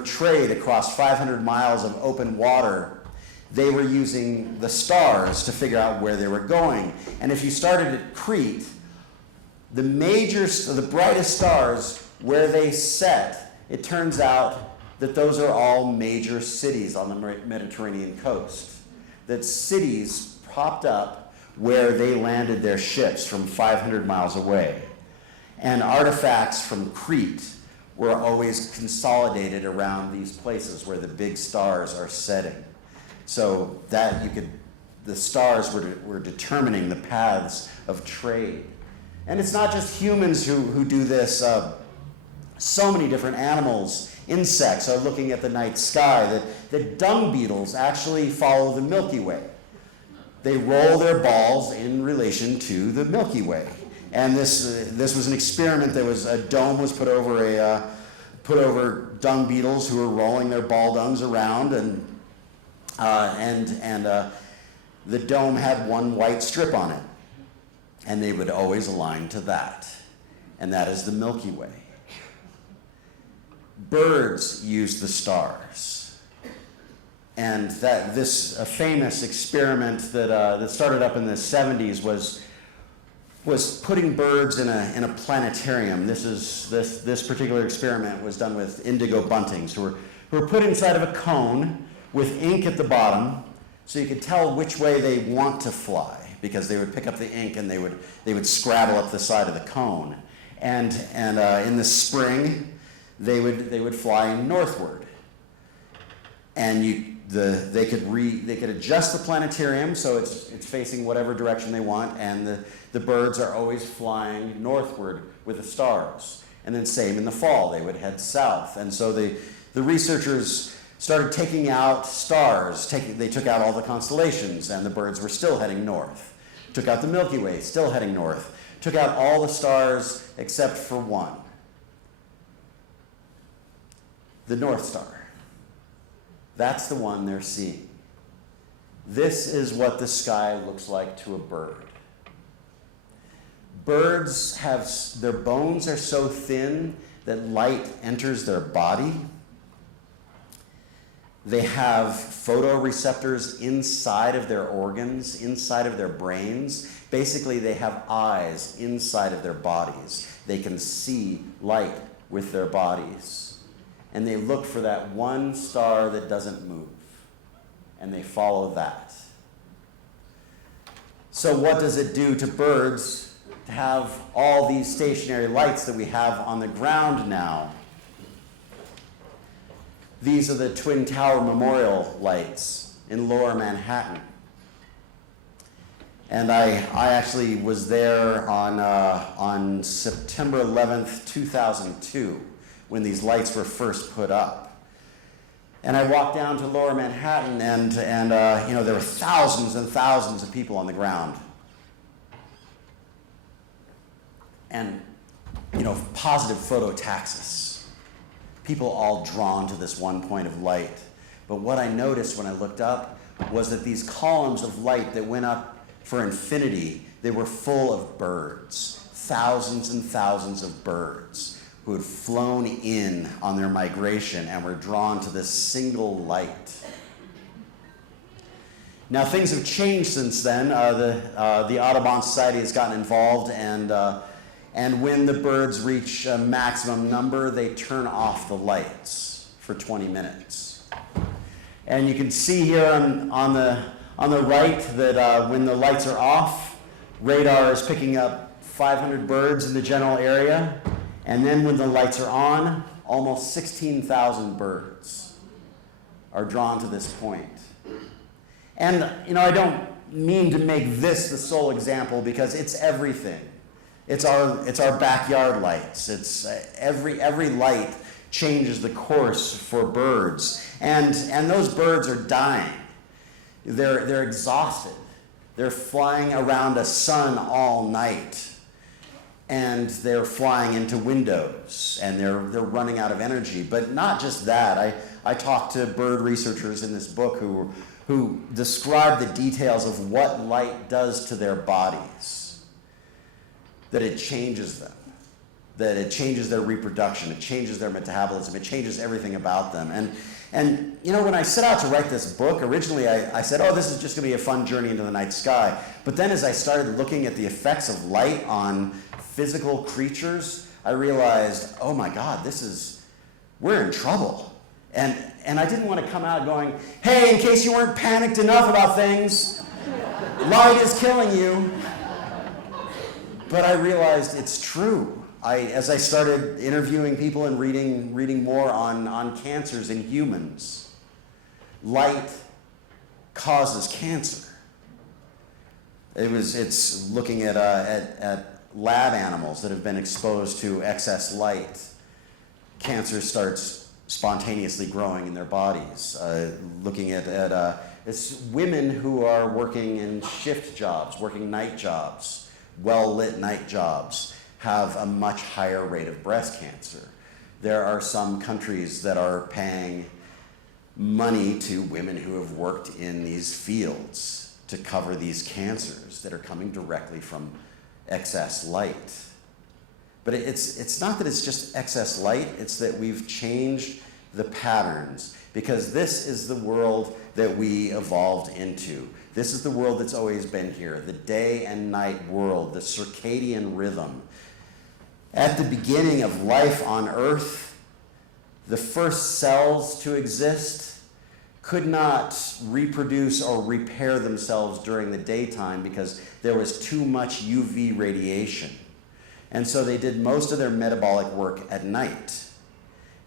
trade across 500 miles of open water. They were using the stars to figure out where they were going. And if you started at Crete, the brightest stars, where they set, it turns out that those are all major cities on the Mediterranean coast. That cities popped up where they landed their ships from 500 miles away. And artifacts from Crete were always consolidated around these places where the big stars are setting. So that the stars were determining the paths of trade. And it's not just humans who do this. So many different animals, insects are looking at the night sky. That dung beetles actually follow the Milky Way. They roll their balls in relation to the Milky Way. And this was an experiment. A dome was put over dung beetles who were rolling their ball dungs around, and the dome had one white strip on it, and they would always align to that, and that is the Milky Way. Birds use the stars, and a famous experiment that started up in the 70s was putting birds in a planetarium. This particular experiment was done with indigo buntings who were put inside of a cone with ink at the bottom, so you could tell which way they want to fly, because they would pick up the ink and they would scrabble up the side of the cone. And in the spring, they would fly northward, and they could adjust the planetarium so it's facing whatever direction they want, and the birds are always flying northward with the stars. And then same in the fall, they would head south. And so the researchers started taking out stars. They took out all the constellations, and the birds were still heading north. Took out the Milky Way, still heading north. Took out all the stars except for one, the North Star. That's the one they're seeing. This is what the sky looks like to a bird. Birds their bones are so thin that light enters their body. They have photoreceptors inside of their organs, inside of their brains. Basically, they have eyes inside of their bodies. They can see light with their bodies. And they look for that one star that doesn't move. And they follow that. So what does it do to birds to have all these stationary lights that we have on the ground now? These are the Twin Tower Memorial lights in Lower Manhattan. And I actually was there on September 11th, 2002, when these lights were first put up. And I walked down to Lower Manhattan, and there were thousands and thousands of people on the ground. And, positive phototaxis. People all drawn to this one point of light. But what I noticed when I looked up was that these columns of light that went up for infinity, they were full of birds, thousands and thousands of birds who had flown in on their migration and were drawn to this single light. Now things have changed since then. The Audubon Society has gotten involved, and when the birds reach a maximum number, they turn off the lights for 20 minutes. And you can see here on the right that when the lights are off, radar is picking up 500 birds in the general area. And then when the lights are on, almost 16,000 birds are drawn to this point. And, I don't mean to make this the sole example, because it's everything. It's our backyard lights. It's every light changes the course for birds. And those birds are dying. They're exhausted. They're flying around a sun all night. And they're flying into windows, and they're running out of energy. But not just that. I talked to bird researchers in this book who describe the details of what light does to their bodies. That it changes them. That it changes their reproduction. It changes their metabolism. It changes everything about them. And when I set out to write this book, originally I said, this is just going to be a fun journey into the night sky. But then as I started looking at the effects of light on physical creatures, I realized, oh my God, we're in trouble. And I didn't want to come out going, hey, in case you weren't panicked enough about things, light is killing you. But I realized it's true. As I started interviewing people and reading more on cancers in humans, light causes cancer. It's looking at lab animals that have been exposed to excess light. Cancer starts spontaneously growing in their bodies. Looking at it's women who are working in shift jobs, working night jobs, well-lit night jobs, have a much higher rate of breast cancer. There are some countries that are paying money to women who have worked in these fields to cover these cancers that are coming directly from excess light. But it's not that it's just excess light, it's that we've changed the patterns, because this is the world that we evolved into. This is the world that's always been here, the day and night world, the circadian rhythm. At the beginning of life on Earth, the first cells to exist could not reproduce or repair themselves during the daytime because there was too much UV radiation. And so they did most of their metabolic work at night.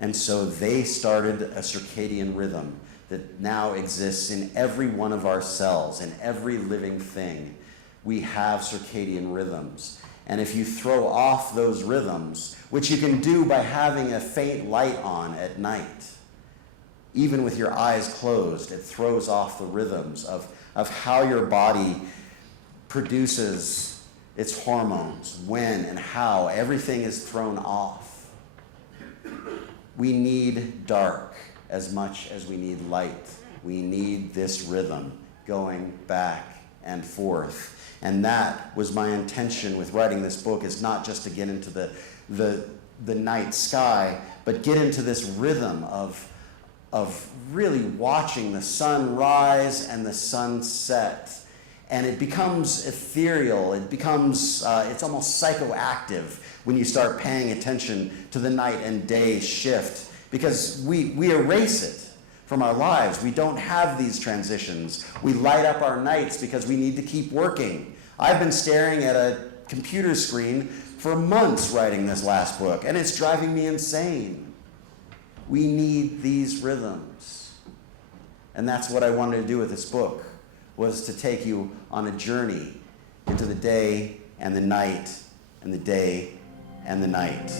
And so they started a circadian rhythm that now exists in every one of our cells, in every living thing. We have circadian rhythms. And if you throw off those rhythms, which you can do by having a faint light on at night, even with your eyes closed, it throws off the rhythms of how your body produces its hormones, when and how. Everything is thrown off. We need dark as much as we need light. We need this rhythm going back and forth. And that was my intention with writing this book, is not just to get into the night sky, but get into this rhythm of really watching the sun rise and the sun set. And it becomes ethereal. It becomes, it's almost psychoactive when you start paying attention to the night and day shift, because we erase it from our lives. We don't have these transitions. We light up our nights because we need to keep working. I've been staring at a computer screen for months writing this last book, and it's driving me insane. We need these rhythms. And that's what I wanted to do with this book, was to take you on a journey into the day and the night and the day and the night.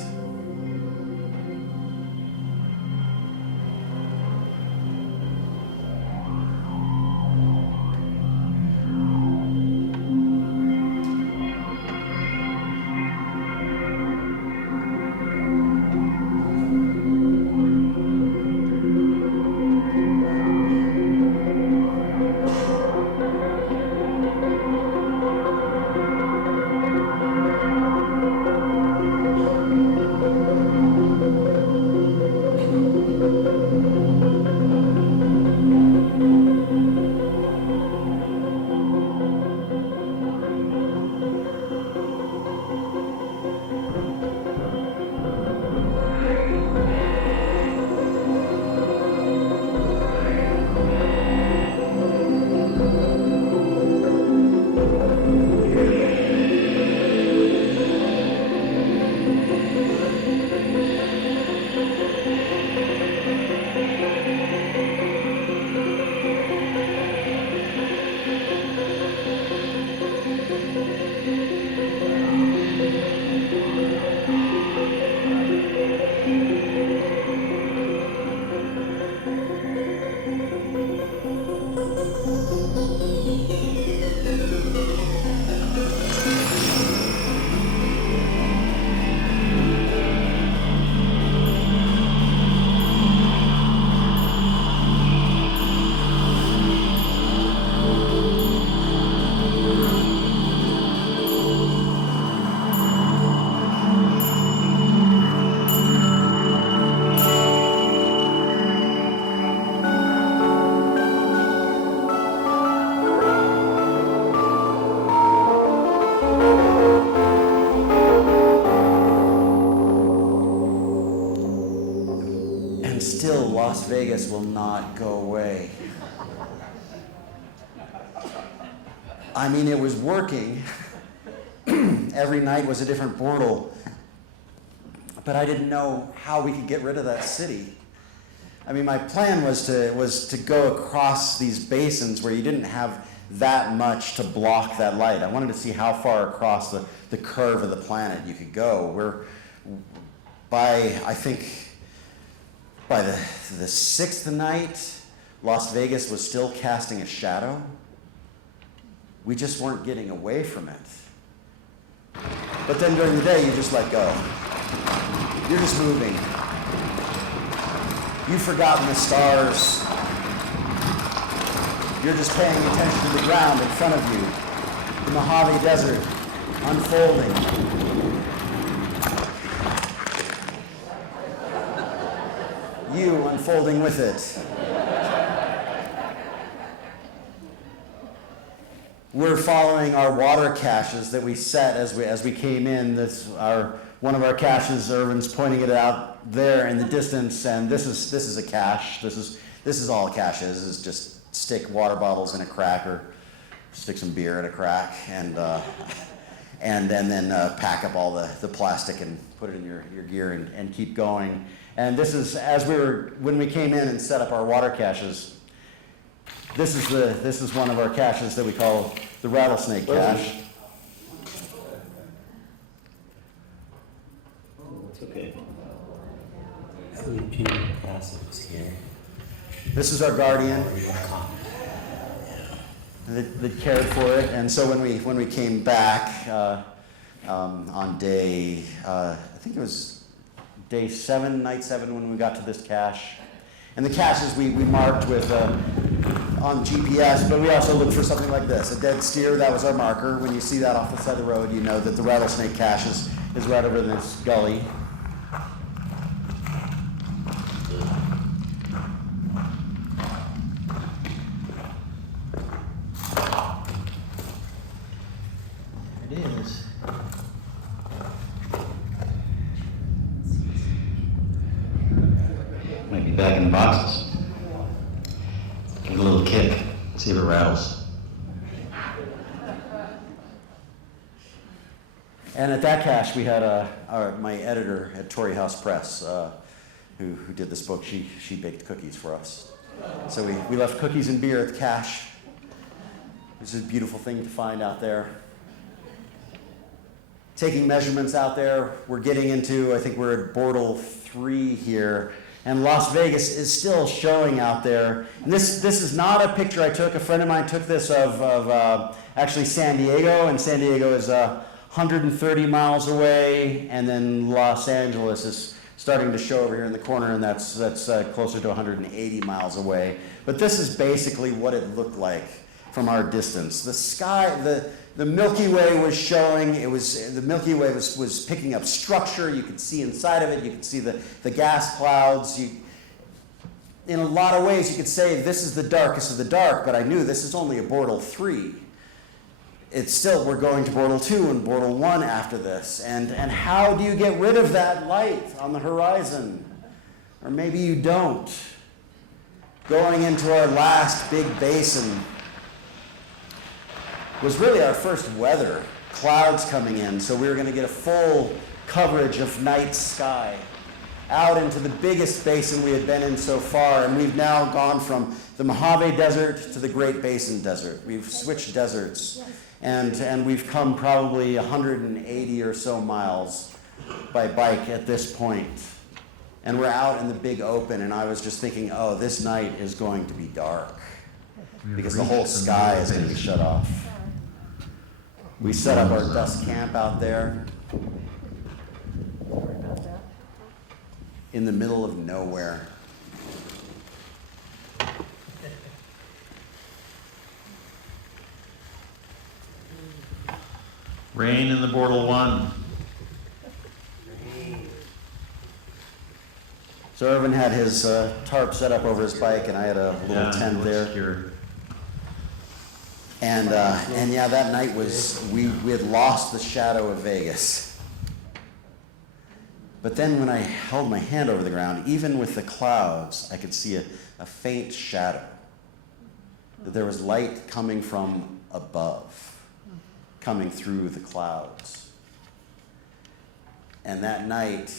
Still, Las Vegas will not go away. I mean, it was working. Every night was a different portal. But I didn't know how we could get rid of that city. I mean, my plan was to go across these basins where you didn't have that much to block that light. I wanted to see how far across the curve of the planet you could go. I think, by the sixth night, Las Vegas was still casting a shadow. We just weren't getting away from it. But then during the day, you just let go. You're just moving. You've forgotten the stars. You're just paying attention to the ground in front of you, the Mojave Desert, unfolding. You unfolding with it. We're following our water caches that we set as we came in. One of our caches. Irvin's pointing it out there in the distance, and this is a cache. This is all a cache is just stick water bottles in a crack or stick some beer in a crack, and then pack up all the plastic and put it in your gear and keep going. And this is when we came in and set up our water caches. This is one of our caches that we call the rattlesnake cache. Oh, it's okay. I believe Junior Cassidy was here. This is our guardian that cared for it. And so when we came back on day, I think it was day 7, night 7, when we got to this cache. And the caches we marked with on GPS, but we also looked for something like this, a dead steer. That was our marker. When you see that off the side of the road, you know that the rattlesnake cache is right over in this gully. It is. Might be back in the boxes. Give it a little kick, see if it rattles. And at that cache, we had my editor at Torrey House Press, who did this book. She baked cookies for us. So we left cookies and beer at the cache. It's a beautiful thing to find out there. taking measurements out there. We're getting into, I think we're at Bortle 3 here, and Las Vegas is still showing out there. And this is not a picture I took. A friend of mine took this of actually San Diego, and San Diego is 130 miles away, and then Los Angeles is starting to show over here in the corner, and that's closer to 180 miles away. But this is basically what it looked like from our distance. The sky, the Milky Way was showing. The Milky Way was picking up structure. You could see inside of it. You could see the gas clouds. In a lot of ways, you could say this is the darkest of the dark, but I knew this is only a Bortle 3. It's still, we're going to Bortle 2 and Bortle 1 after this. And how do you get rid of that light on the horizon? Or maybe you don't. Going into our last big basin was really our first weather. Clouds coming in, so we were going to get a full coverage of night sky out into the biggest basin we had been in so far. And we've now gone from the Mojave Desert to the Great Basin Desert. We've switched deserts. And we've come probably 180 or so miles by bike at this point. And we're out in the big open, and I was just thinking, oh, this night is going to be dark because the whole sky is going to be shut off. We set up our dust camp out there in the middle of nowhere. Rain in the Bortle 1. So Irvin had his tarp set up over his bike, and I had a little tent there. Obscure. And yeah, that night we had lost the shadow of Vegas. But then when I held my hand over the ground, even with the clouds, I could see a faint shadow. That there was light coming from above, coming through the clouds. And that night,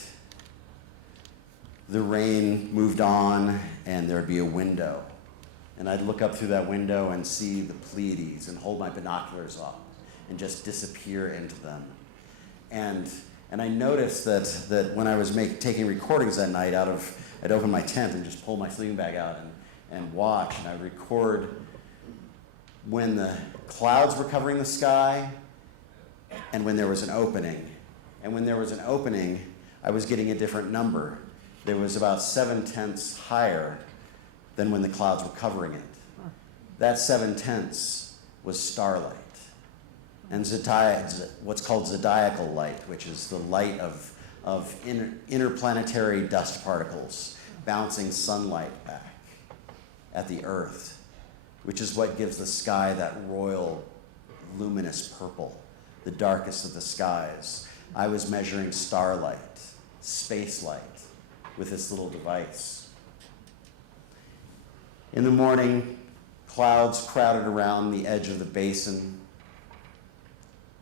the rain moved on, and there'd be a window. And I'd look up through that window and see the Pleiades and hold my binoculars up and just disappear into them. And I noticed that when I was taking recordings that night I'd open my tent and just pull my sleeping bag out and watch, and I'd record when the clouds were covering the sky and when there was an opening. And when there was an opening, I was getting a different number. There was about 7/10 higher than when the clouds were covering it. That 7/10 was starlight. And what's called zodiacal light, which is the light of interplanetary dust particles bouncing sunlight back at the earth, which is what gives the sky that royal, luminous purple, the darkest of the skies. I was measuring starlight, space light, with this little device. In the morning, clouds crowded around the edge of the basin,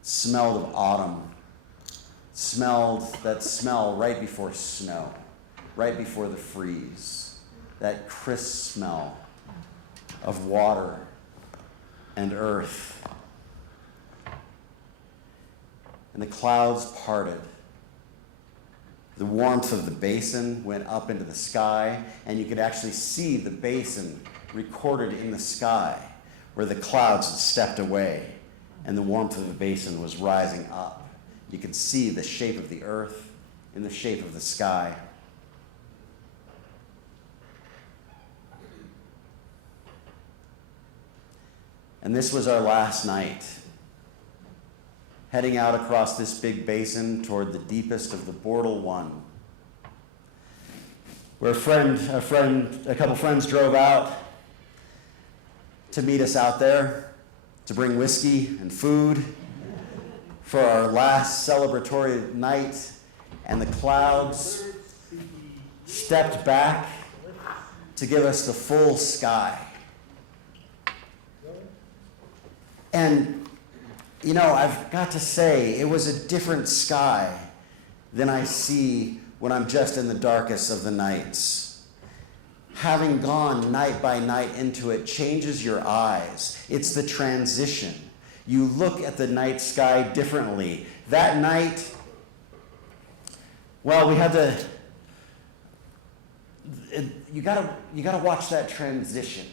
smelled of autumn, smelled that smell right before snow, right before the freeze, that crisp smell of water and earth. And the clouds parted. The warmth of the basin went up into the sky, and you could actually see the basin recorded in the sky where the clouds had stepped away and the warmth of the basin was rising up. You could see the shape of the earth in the shape of the sky. And this was our last night, heading out across this big basin toward the deepest of the Bortle 1, where a couple friends drove out to meet us out there, to bring whiskey and food for our last celebratory night, and the clouds stepped back to give us the full sky. And, you know, I've got to say, it was a different sky than I see when I'm just in the darkest of the nights. Having gone night by night into it changes your eyes. It's the transition. You look at the night sky differently. That night, well, we had to, you gotta watch that transition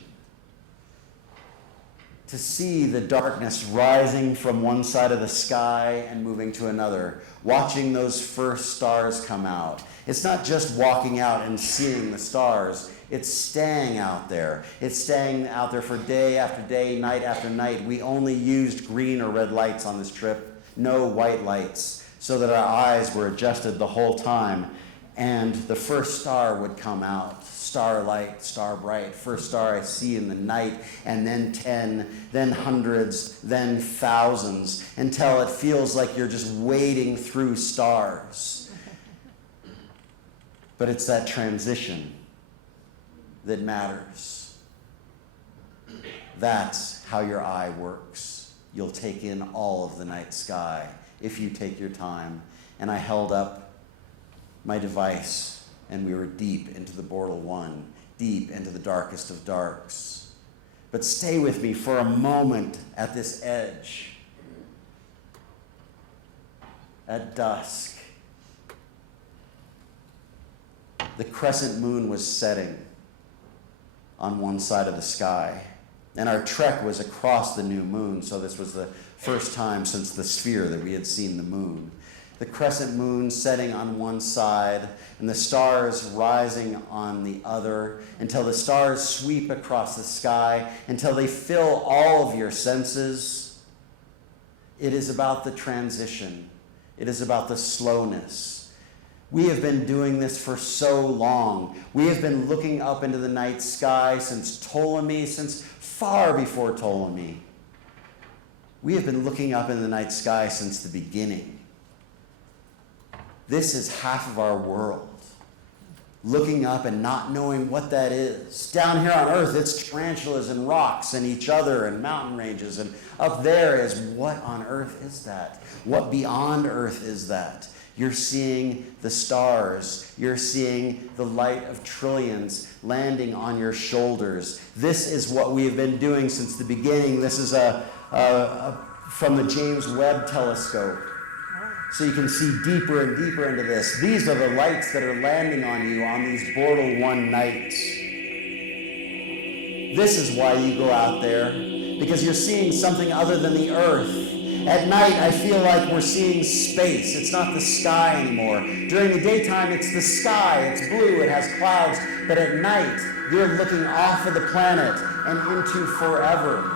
to see the darkness rising from one side of the sky and moving to another, watching those first stars come out. It's not just walking out and seeing the stars, it's staying out there. It's staying out there for day after day, night after night. We only used green or red lights on this trip, no white lights, so that our eyes were adjusted the whole time. And the first star would come out, starlight, star bright, first star I see in the night, and then 10, then hundreds, then thousands, until it feels like you're just wading through stars. But it's that transition that matters. That's how your eye works. You'll take in all of the night sky if you take your time. And I held up my device, and we were deep into the Portal 1, deep into the darkest of darks. But stay with me for a moment at this edge. At dusk, the crescent moon was setting on one side of the sky, and our trek was across the new moon, so this was the first time since the sphere that we had seen the moon. The crescent moon setting on one side and the stars rising on the other, until the stars sweep across the sky, until they fill all of your senses. It is about the transition. It is about the slowness. We have been doing this for so long. We have been looking up into the night sky since Ptolemy, since far before Ptolemy. We have been looking up in the night sky since the beginning. This is half of our world. Looking up and not knowing what that is. Down here on Earth, it's tarantulas and rocks and each other and mountain ranges. And up there is, what on earth is that? What beyond Earth is that? You're seeing the stars. You're seeing the light of trillions landing on your shoulders. This is what we have been doing since the beginning. This is from the James Webb telescope. So you can see deeper and deeper into this. These are the lights that are landing on you on these Portal 1 nights. This is why you go out there, because you're seeing something other than the Earth. At night, I feel like we're seeing space. It's not the sky anymore. During the daytime, it's the sky. It's blue. It has clouds. But at night, you're looking off of the planet and into forever.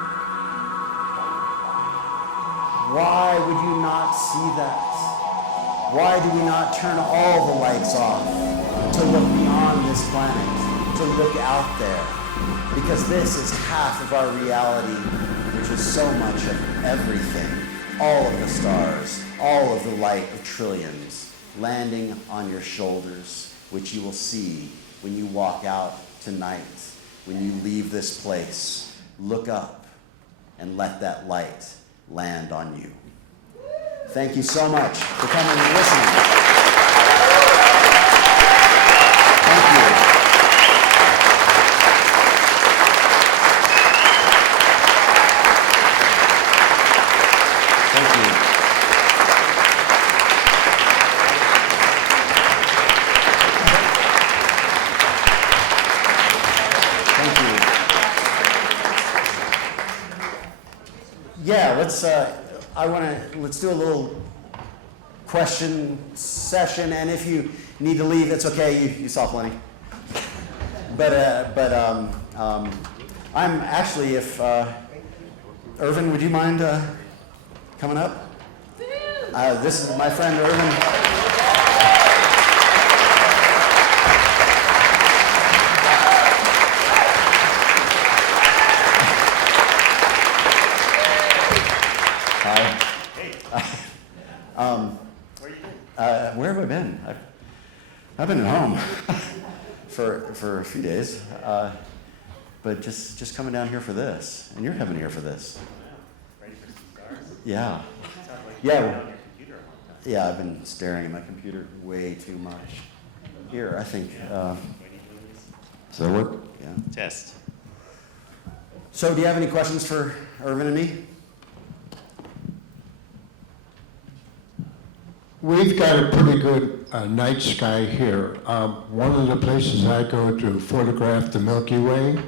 Why would you not see that? Why do we not turn all the lights off to look beyond this planet, to look out there? Because this is half of our reality, which is so much of everything. All of the stars, all of the light of trillions landing on your shoulders, which you will see when you walk out tonight, when you leave this place. Look up and let that light land on you. Thank you so much for coming and listening. Thank you. Thank you. Thank you. Yeah, let's do a little question session, and if you need to leave, it's okay. You saw plenty. But I'm actually, if Irvin, would you mind coming up? This is my friend Irvin. Where have I been? I've been at home for a few days, but just coming down here for this, and you're coming here for this. Ready for some stars? Yeah, Sounds like Yeah. you've been on your computer a long time. yeah. I've been staring at my computer way too much. Here, I think. Does that work? Yeah. Test. So, do you have any questions for Irvin and me? we've got a pretty good night sky here. One of the places I go to photograph the Milky Way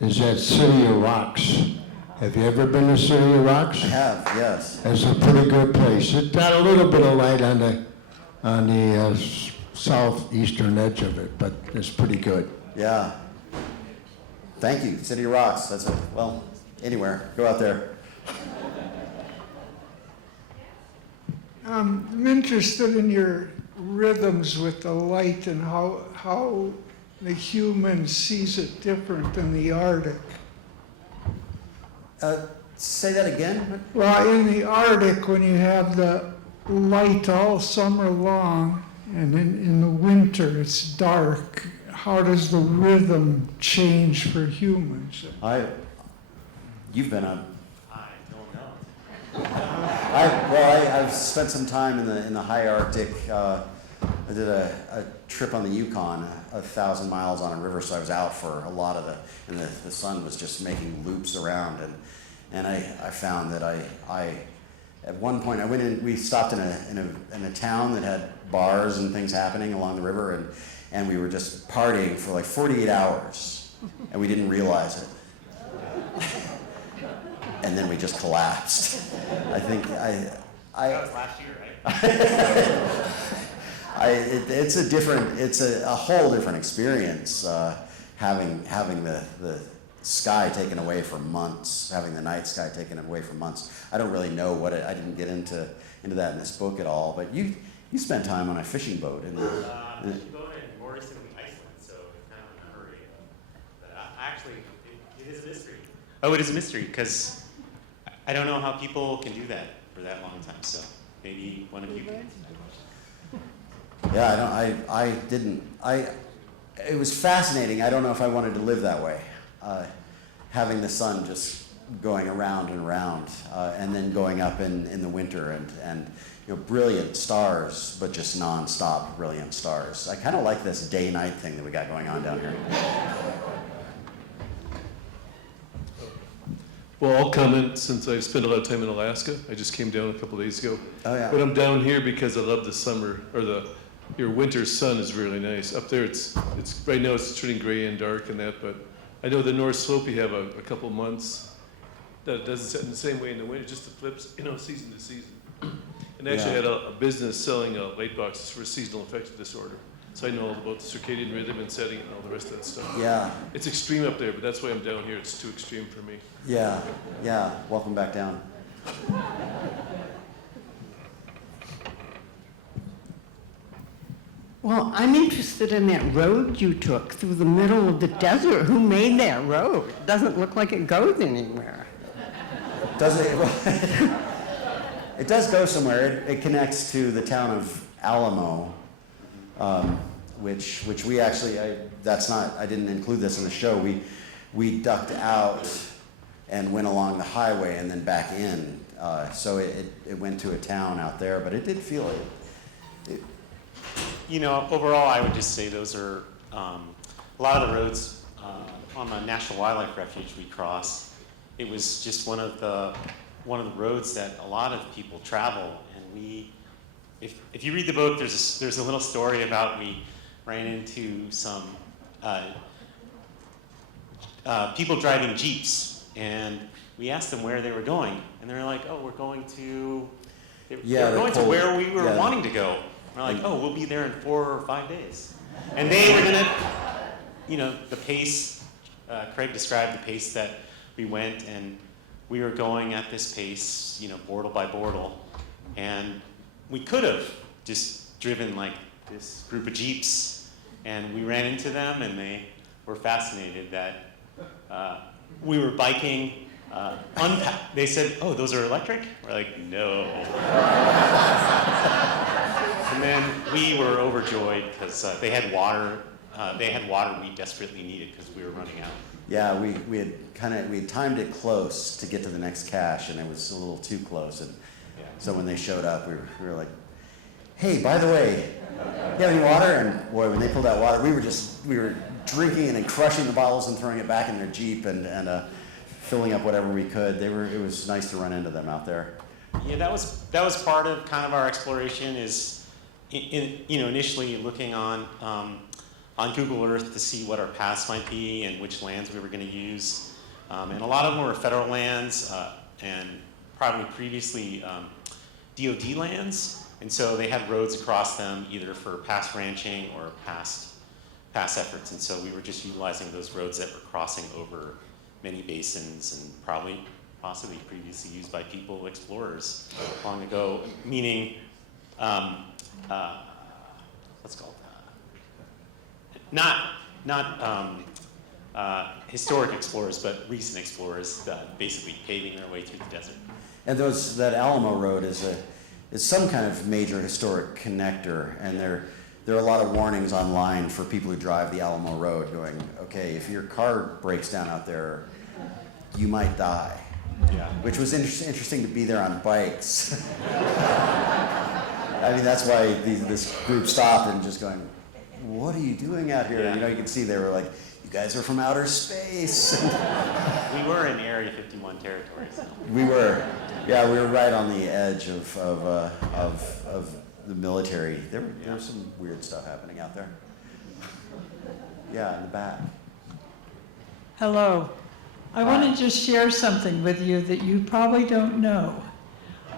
is at City of Rocks. Have you ever been to City of Rocks? I have, yes. It's a pretty good place. It's got a little bit of light on the southeastern edge of it, but it's pretty good. Yeah. Thank you, City of Rocks. That's it. Well, anywhere. Go out there. I'm interested in your rhythms with the light and how the human sees it different than the Arctic. Say that again? Well, in the Arctic, when you have the light all summer long, and in the winter it's dark, how does the rhythm change for humans? You've been up. I don't know. I've spent some time in the high Arctic. I did a trip on the Yukon, 1,000 miles on a river, so I was out for a lot of and the sun was just making loops around, and I found that I at one point I went in. We stopped in a town that had bars and things happening along the river, and we were just partying for like 48 hours, and we didn't realize it. And then we just collapsed. I think That was last year, right? it's a whole different experience having the sky taken away for months, having the night sky taken away for months. I don't really know I didn't get into that in this book at all, but you spent time on a fishing boat Fishing boat in Morrison, Iceland, so it's kind of in a hurry. But actually, it is a mystery. Oh, it is a mystery, because I don't know how people can do that for that long time, so maybe one of you can. Yeah, it was fascinating. I don't know if I wanted to live that way. Having the sun just going around and around, and then going up in the winter and brilliant stars, but just non-stop brilliant stars. I kind of like this day-night thing that we got going on down here. Well, I'll comment since I spent a lot of time in Alaska. I just came down a couple days ago. Oh yeah. But I'm down here because I love the summer, or your winter sun is really nice. Up there, it's right now it's turning gray and dark and that, but I know the North Slope you have a couple months that it doesn't set in the same way in the winter, just the flips, season to season. And actually I had a business selling light boxes for seasonal affective disorder. So I know all about the circadian rhythm and setting and all the rest of that stuff. Yeah. It's extreme up there, but that's why I'm down here. It's too extreme for me. Yeah. Welcome back down. Well, I'm interested in that road you took through the middle of the desert. Who made that road? It doesn't look like it goes anywhere. Does it? It does go somewhere. It connects to the town of Alamo, which we actually, I didn't include this in the show. We ducked out and went along the highway and then back in. So it went to a town out there, but it did feel it. Overall, I would just say those are a lot of the roads on the National Wildlife Refuge we cross. It was just one of the roads that a lot of people travel, and if you read the book, there's a little story about we ran into some people driving Jeeps, and we asked them where they were going, and they were like, "Oh, we're going to where we were wanting to go." We're like, "Oh, we'll be there in 4 or 5 days," and they were gonna, the pace. Craig described the pace that we went, and we were going at this pace, bortle by bortle, and we could have just driven like this group of Jeeps, and we ran into them, and they were fascinated that we were biking. They said, "Oh, those are electric?" We're like, "No." And then we were overjoyed because they had water. They had water we desperately needed because we were running out. Yeah, we had timed it close to get to the next cache, and it was a little too close. And so when they showed up, we were like, "Hey, by the way, you have any water?" And boy, when they pulled out water, we were drinking and then crushing the bottles and throwing it back in their Jeep and filling up whatever we could. It was nice to run into them out there. Yeah, that was part of kind of our exploration. Is initially looking on Google Earth to see what our paths might be and which lands we were going to use, and a lot of them were federal lands and probably previously DoD lands, and so they had roads across them either for past ranching or past efforts, and so we were just utilizing those roads that were crossing over many basins and possibly previously used by people, explorers, long ago, meaning, what's called, not historic explorers, but recent explorers, basically paving their way through the desert. And that Alamo Road is some kind of major historic connector, and there are a lot of warnings online for people who drive the Alamo Road going, okay, if your car breaks down out there, you might die. Yeah. Which was interesting to be there on bikes. I mean, that's why this group stopped and just going, what are you doing out here? Yeah. You can see they were like, you guys are from outer space. We were in Area 51 territory. So. We were right on the edge of the military. There was some weird stuff happening out there. Yeah, in the back. Hello. I want to just share something with you that you probably don't know.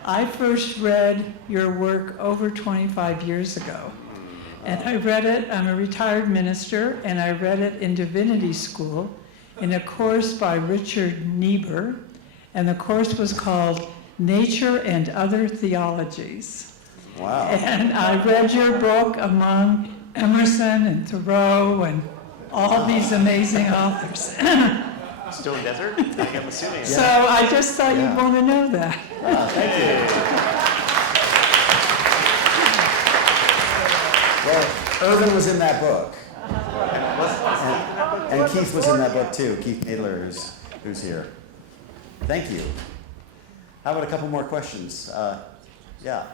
I first read your work over 25 years ago. And I read it, I'm a retired minister, and I read it in divinity school in a course by Richard Niebuhr, and the course was called Nature and Other Theologies. Wow. And I read your book among Emerson and Thoreau and all these amazing authors. Stone Desert? I'm assuming. So I just thought you'd want to know that. Thank you. Well, Irvin was in that book. And Keith was in that book too. Keith Nadler, who's here. Thank you. How about a couple more questions? Yeah.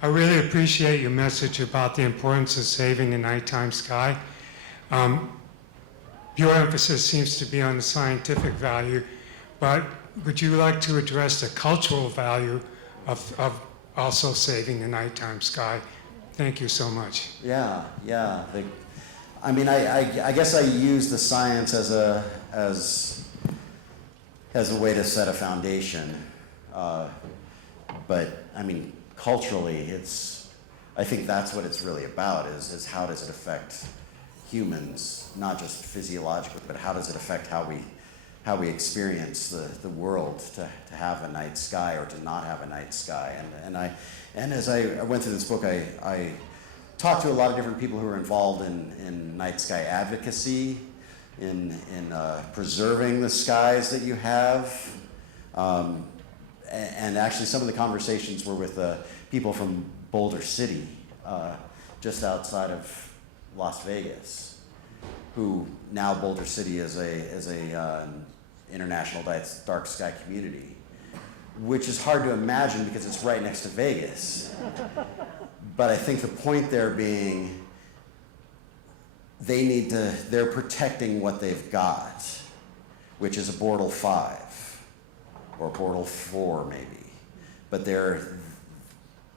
I really appreciate your message about the importance of saving the nighttime sky. Your emphasis seems to be on the scientific value, but would you like to address the cultural value of also saving the nighttime sky? Thank you so much. Yeah. I guess I use the science as a way to set a foundation, but I mean, culturally, I think that's what it's really about, is how does it affect humans, not just physiologically, but how does it affect how we experience the world, to have a night sky or to not have a night sky. And as I went through this book, I talked to a lot of different people who are involved in night sky advocacy, in preserving the skies that you have. And actually some of the conversations were with people from Boulder City, just outside of Las Vegas, who now Boulder City is a international dark sky community, which is hard to imagine because it's right next to Vegas. But I think the point there being, they're protecting what they've got, which is a Bortle 5 or Bortle 4 maybe. But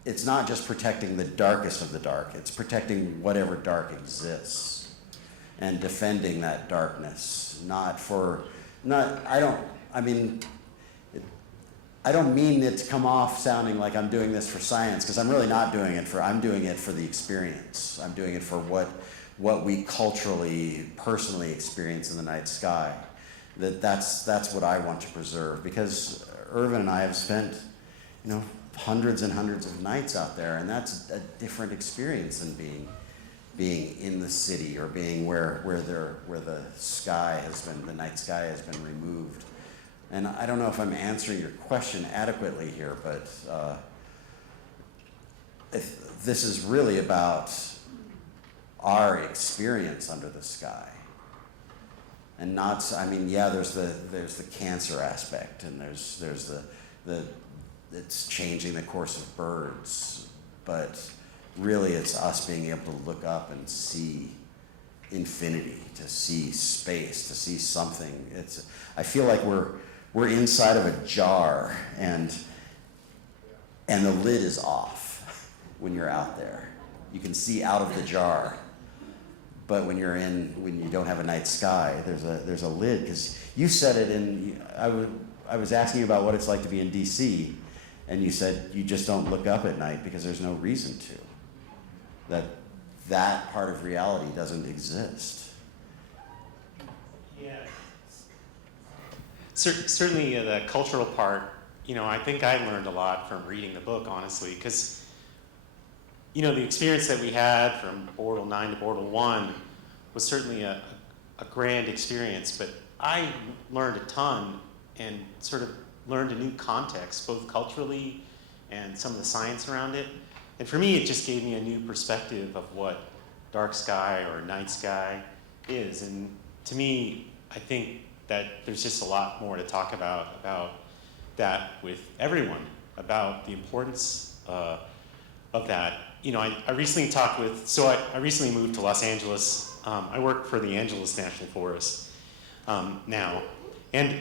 it's not just protecting the darkest of the dark, it's protecting whatever dark exists and defending that darkness. I don't mean it to come off sounding like I'm doing this for science, because I'm really not doing it I'm doing it for the experience. I'm doing it for what we culturally, personally experience in the night sky. That's what I want to preserve, because Irvin and I have spent, hundreds and hundreds of nights out there, and that's a different experience than being in the city or being where the sky has been, the night sky has been removed. And I don't know if I'm answering your question adequately here, but this is really about our experience under the sky. And not, there's the cancer aspect, and there's the it's changing the course of birds, but really it's us being able to look up and see infinity, to see space, to see something. I feel like we're we're inside of a jar, and the lid is off when you're out there. You can see out of the jar. But when you don't have a night sky, there's a lid, because you said it I was asking you about what it's like to be in DC, and you said you just don't look up at night because there's no reason to. That part of reality doesn't exist. Yeah. Certainly the cultural part, I think I learned a lot from reading the book, honestly, because the experience that we had from Bortle 9 to Bortle 1 was certainly a grand experience, but I learned a ton and sort of learned a new context, both culturally and some of the science around it. And for me, it just gave me a new perspective of what dark sky or night sky is. And to me, I think that there's just a lot more to talk about that with everyone, about the importance of that. I recently I recently moved to Los Angeles. I work for the Angeles National Forest now. And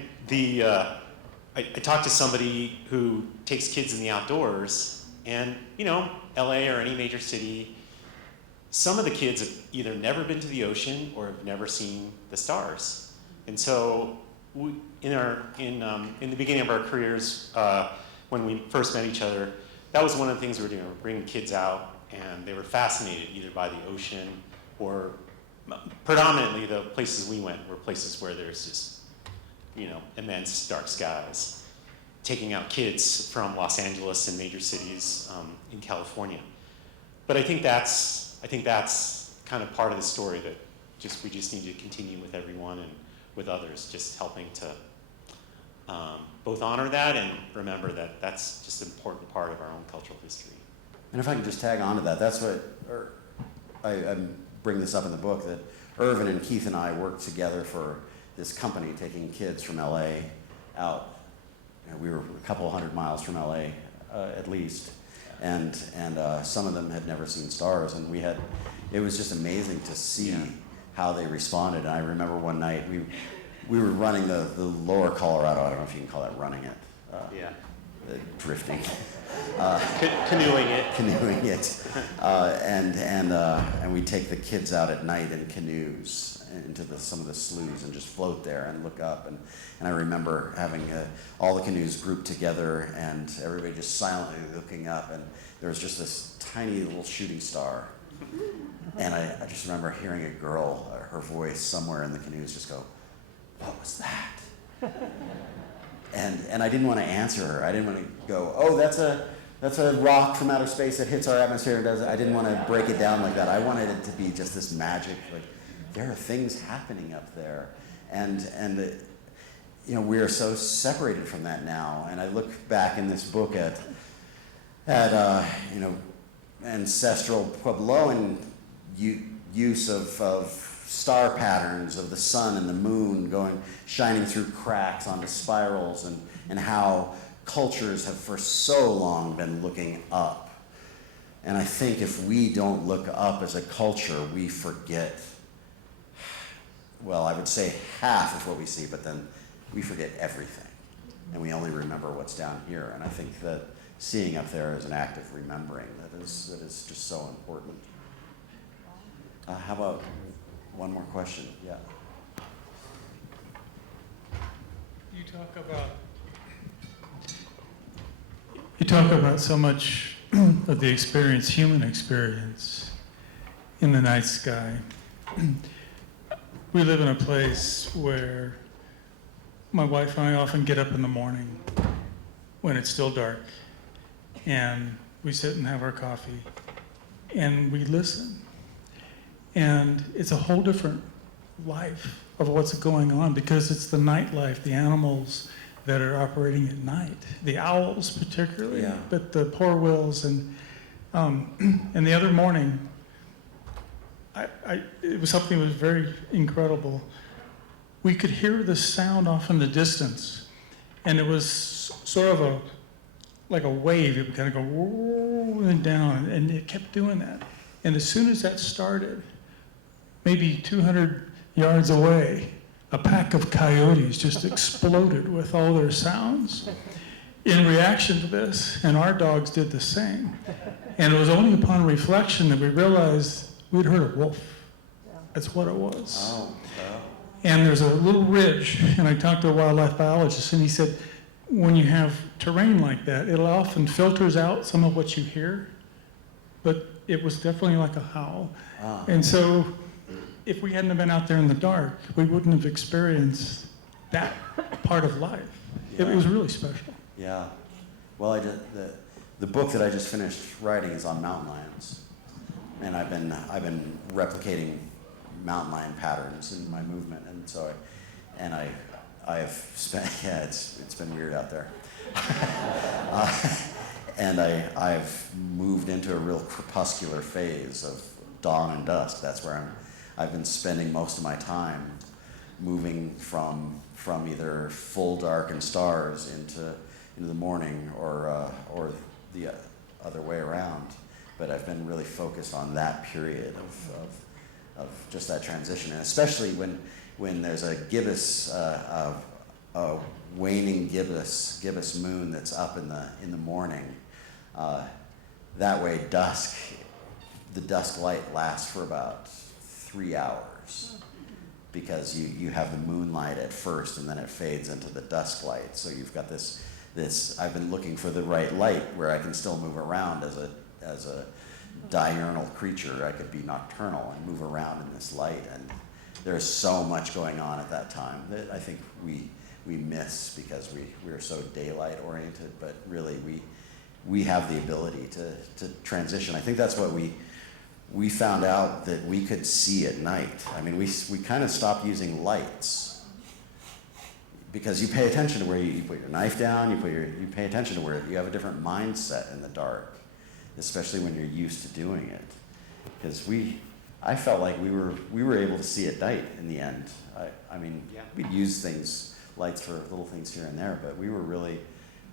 I talked to somebody who takes kids in the outdoors, and LA or any major city, some of the kids have either never been to the ocean or have never seen the stars. And so in the beginning of our careers, when we first met each other, that was one of the things we were doing. We were bringing kids out, and they were fascinated either by the ocean or predominantly the places we went were places where there's just, immense dark skies, taking out kids from Los Angeles and major cities in California. But I think that's kind of part of the story that we just need to continue with everyone and with others, just helping to both honor that and remember that that's just an important part of our own cultural history. And if I could just tag on to that, that's what, I bring this up in the book, that Irvin and Keith and I worked together for this company taking kids from LA out. We were a couple hundred miles from LA, at least. And some of them had never seen stars, and it was just amazing to see how they responded. And I remember one night we were running the lower Colorado, I don't know if you can call that running it. Drifting. Canoeing it. Canoeing it. And we take the kids out at night in canoes into some of the sloughs and just float there and look up. And I remember having all the canoes grouped together and everybody just silently looking up, and there was just this tiny little shooting star. And I just remember hearing a girl, her voice somewhere in the canoes just go, "What was that?" And I didn't want to answer her. I didn't want to go, "Oh, that's a rock from outer space that hits our atmosphere and does it." I didn't want to break it down like that. I wanted it to be just this magic, like, there are things happening up there. And we are so separated from that now. And I look back in this book at ancestral Puebloan use of star patterns of the sun and the moon shining through cracks onto spirals, and how cultures have for so long been looking up. And I think if we don't look up as a culture, we forget, well, I would say half of what we see, but then we forget everything. And we only remember what's down here. And I think that seeing up there is an act of remembering that is just so important. How about one more question? Yeah. You talk about so much of the experience, human experience, in the night sky. We live in a place where my wife and I often get up in the morning when it's still dark, and we sit and have our coffee, and we listen. And it's a whole different life of what's going on, because it's the nightlife, the animals that are operating at night, the owls particularly, but the poor wills. And the other morning, it was something that was very incredible. We could hear the sound off in the distance, and it was sort of like a wave. It would kind of go and down, and it kept doing that. And as soon as that started, maybe 200 yards away, a pack of coyotes just exploded with all their sounds in reaction to this, and our dogs did the same. And it was only upon reflection that we realized we'd heard a wolf. That's what it was. Oh, wow. And there's a little ridge, and I talked to a wildlife biologist, and he said, when you have terrain like that, it often filters out some of what you hear, but it was definitely like a howl. Ah. And so if we hadn't have been out there in the dark, we wouldn't have experienced that part of life. It was really special. Yeah. Well, the book that I just finished writing is on mountain lions, and I've been replicating mountain lion patterns in my movement, and so I've spent it's been weird out there, and I've moved into a real crepuscular phase of dawn and dusk. That's where I've been spending most of my time, moving from either full dark and stars into the morning or the other way around. But I've been really focused on that period of just that transition, and especially when there's a gibbous, a waning gibbous moon that's up in the morning. That way, the dusk light lasts for about 3 hours, because you have the moonlight at first, and then it fades into the dusk light. So you've got this. I've been looking for the right light where I can still move around as a diurnal creature. I could be nocturnal and move around in this light, and there's so much going on at that time that I think we miss because we are so daylight oriented. But really, we have the ability to transition. I think that's what we found out, that we could see at night. I mean, we kind of stopped using lights, because you pay attention to where you put your knife down, you pay attention to where you have a different mindset in the dark, especially when you're used to doing it. Because I felt like we were able to see at night in the end. I mean, we'd use lights for little things here and there, but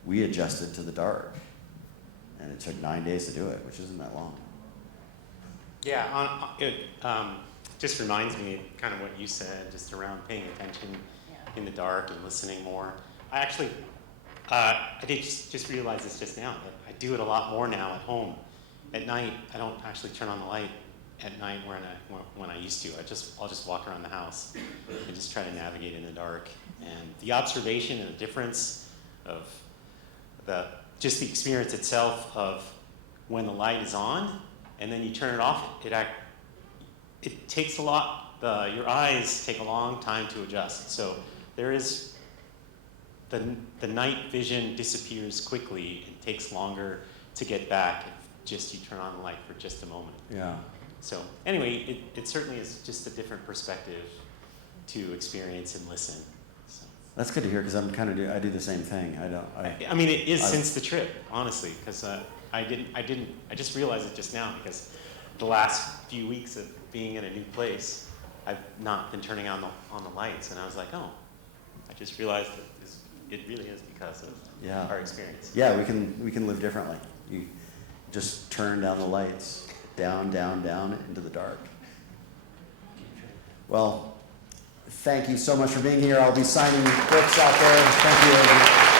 we adjusted to the dark. And it took 9 days to do it, which isn't that long. Yeah, it just reminds me of kind of what you said, just around paying attention in the dark and listening more. I actually, I did just realize this just now, but I do it a lot more now at home. At night, I don't actually turn on the light at night when I used to. I'll just walk around the house and just try to navigate in the dark. And the observation and the difference of just the experience itself of when the light is on and then you turn it off, it takes a lot, your eyes take a long time to adjust. So there is, the night vision disappears quickly. It takes longer to get back if just you turn on the light for just a moment. Yeah. So anyway, it certainly is just a different perspective to experience and listen. So. That's good to hear, because I do the same thing. I mean, it is since the trip, honestly, because I just realized it just now, because the last few weeks of being in a new place, I've not been turning on the lights, and I was like, oh, I just realized that it really is because of our experience. Yeah, we can live differently. You just turn down the lights, down, down, down into the dark. Well, thank you so much for being here. I'll be signing books out there. Thank you, everybody.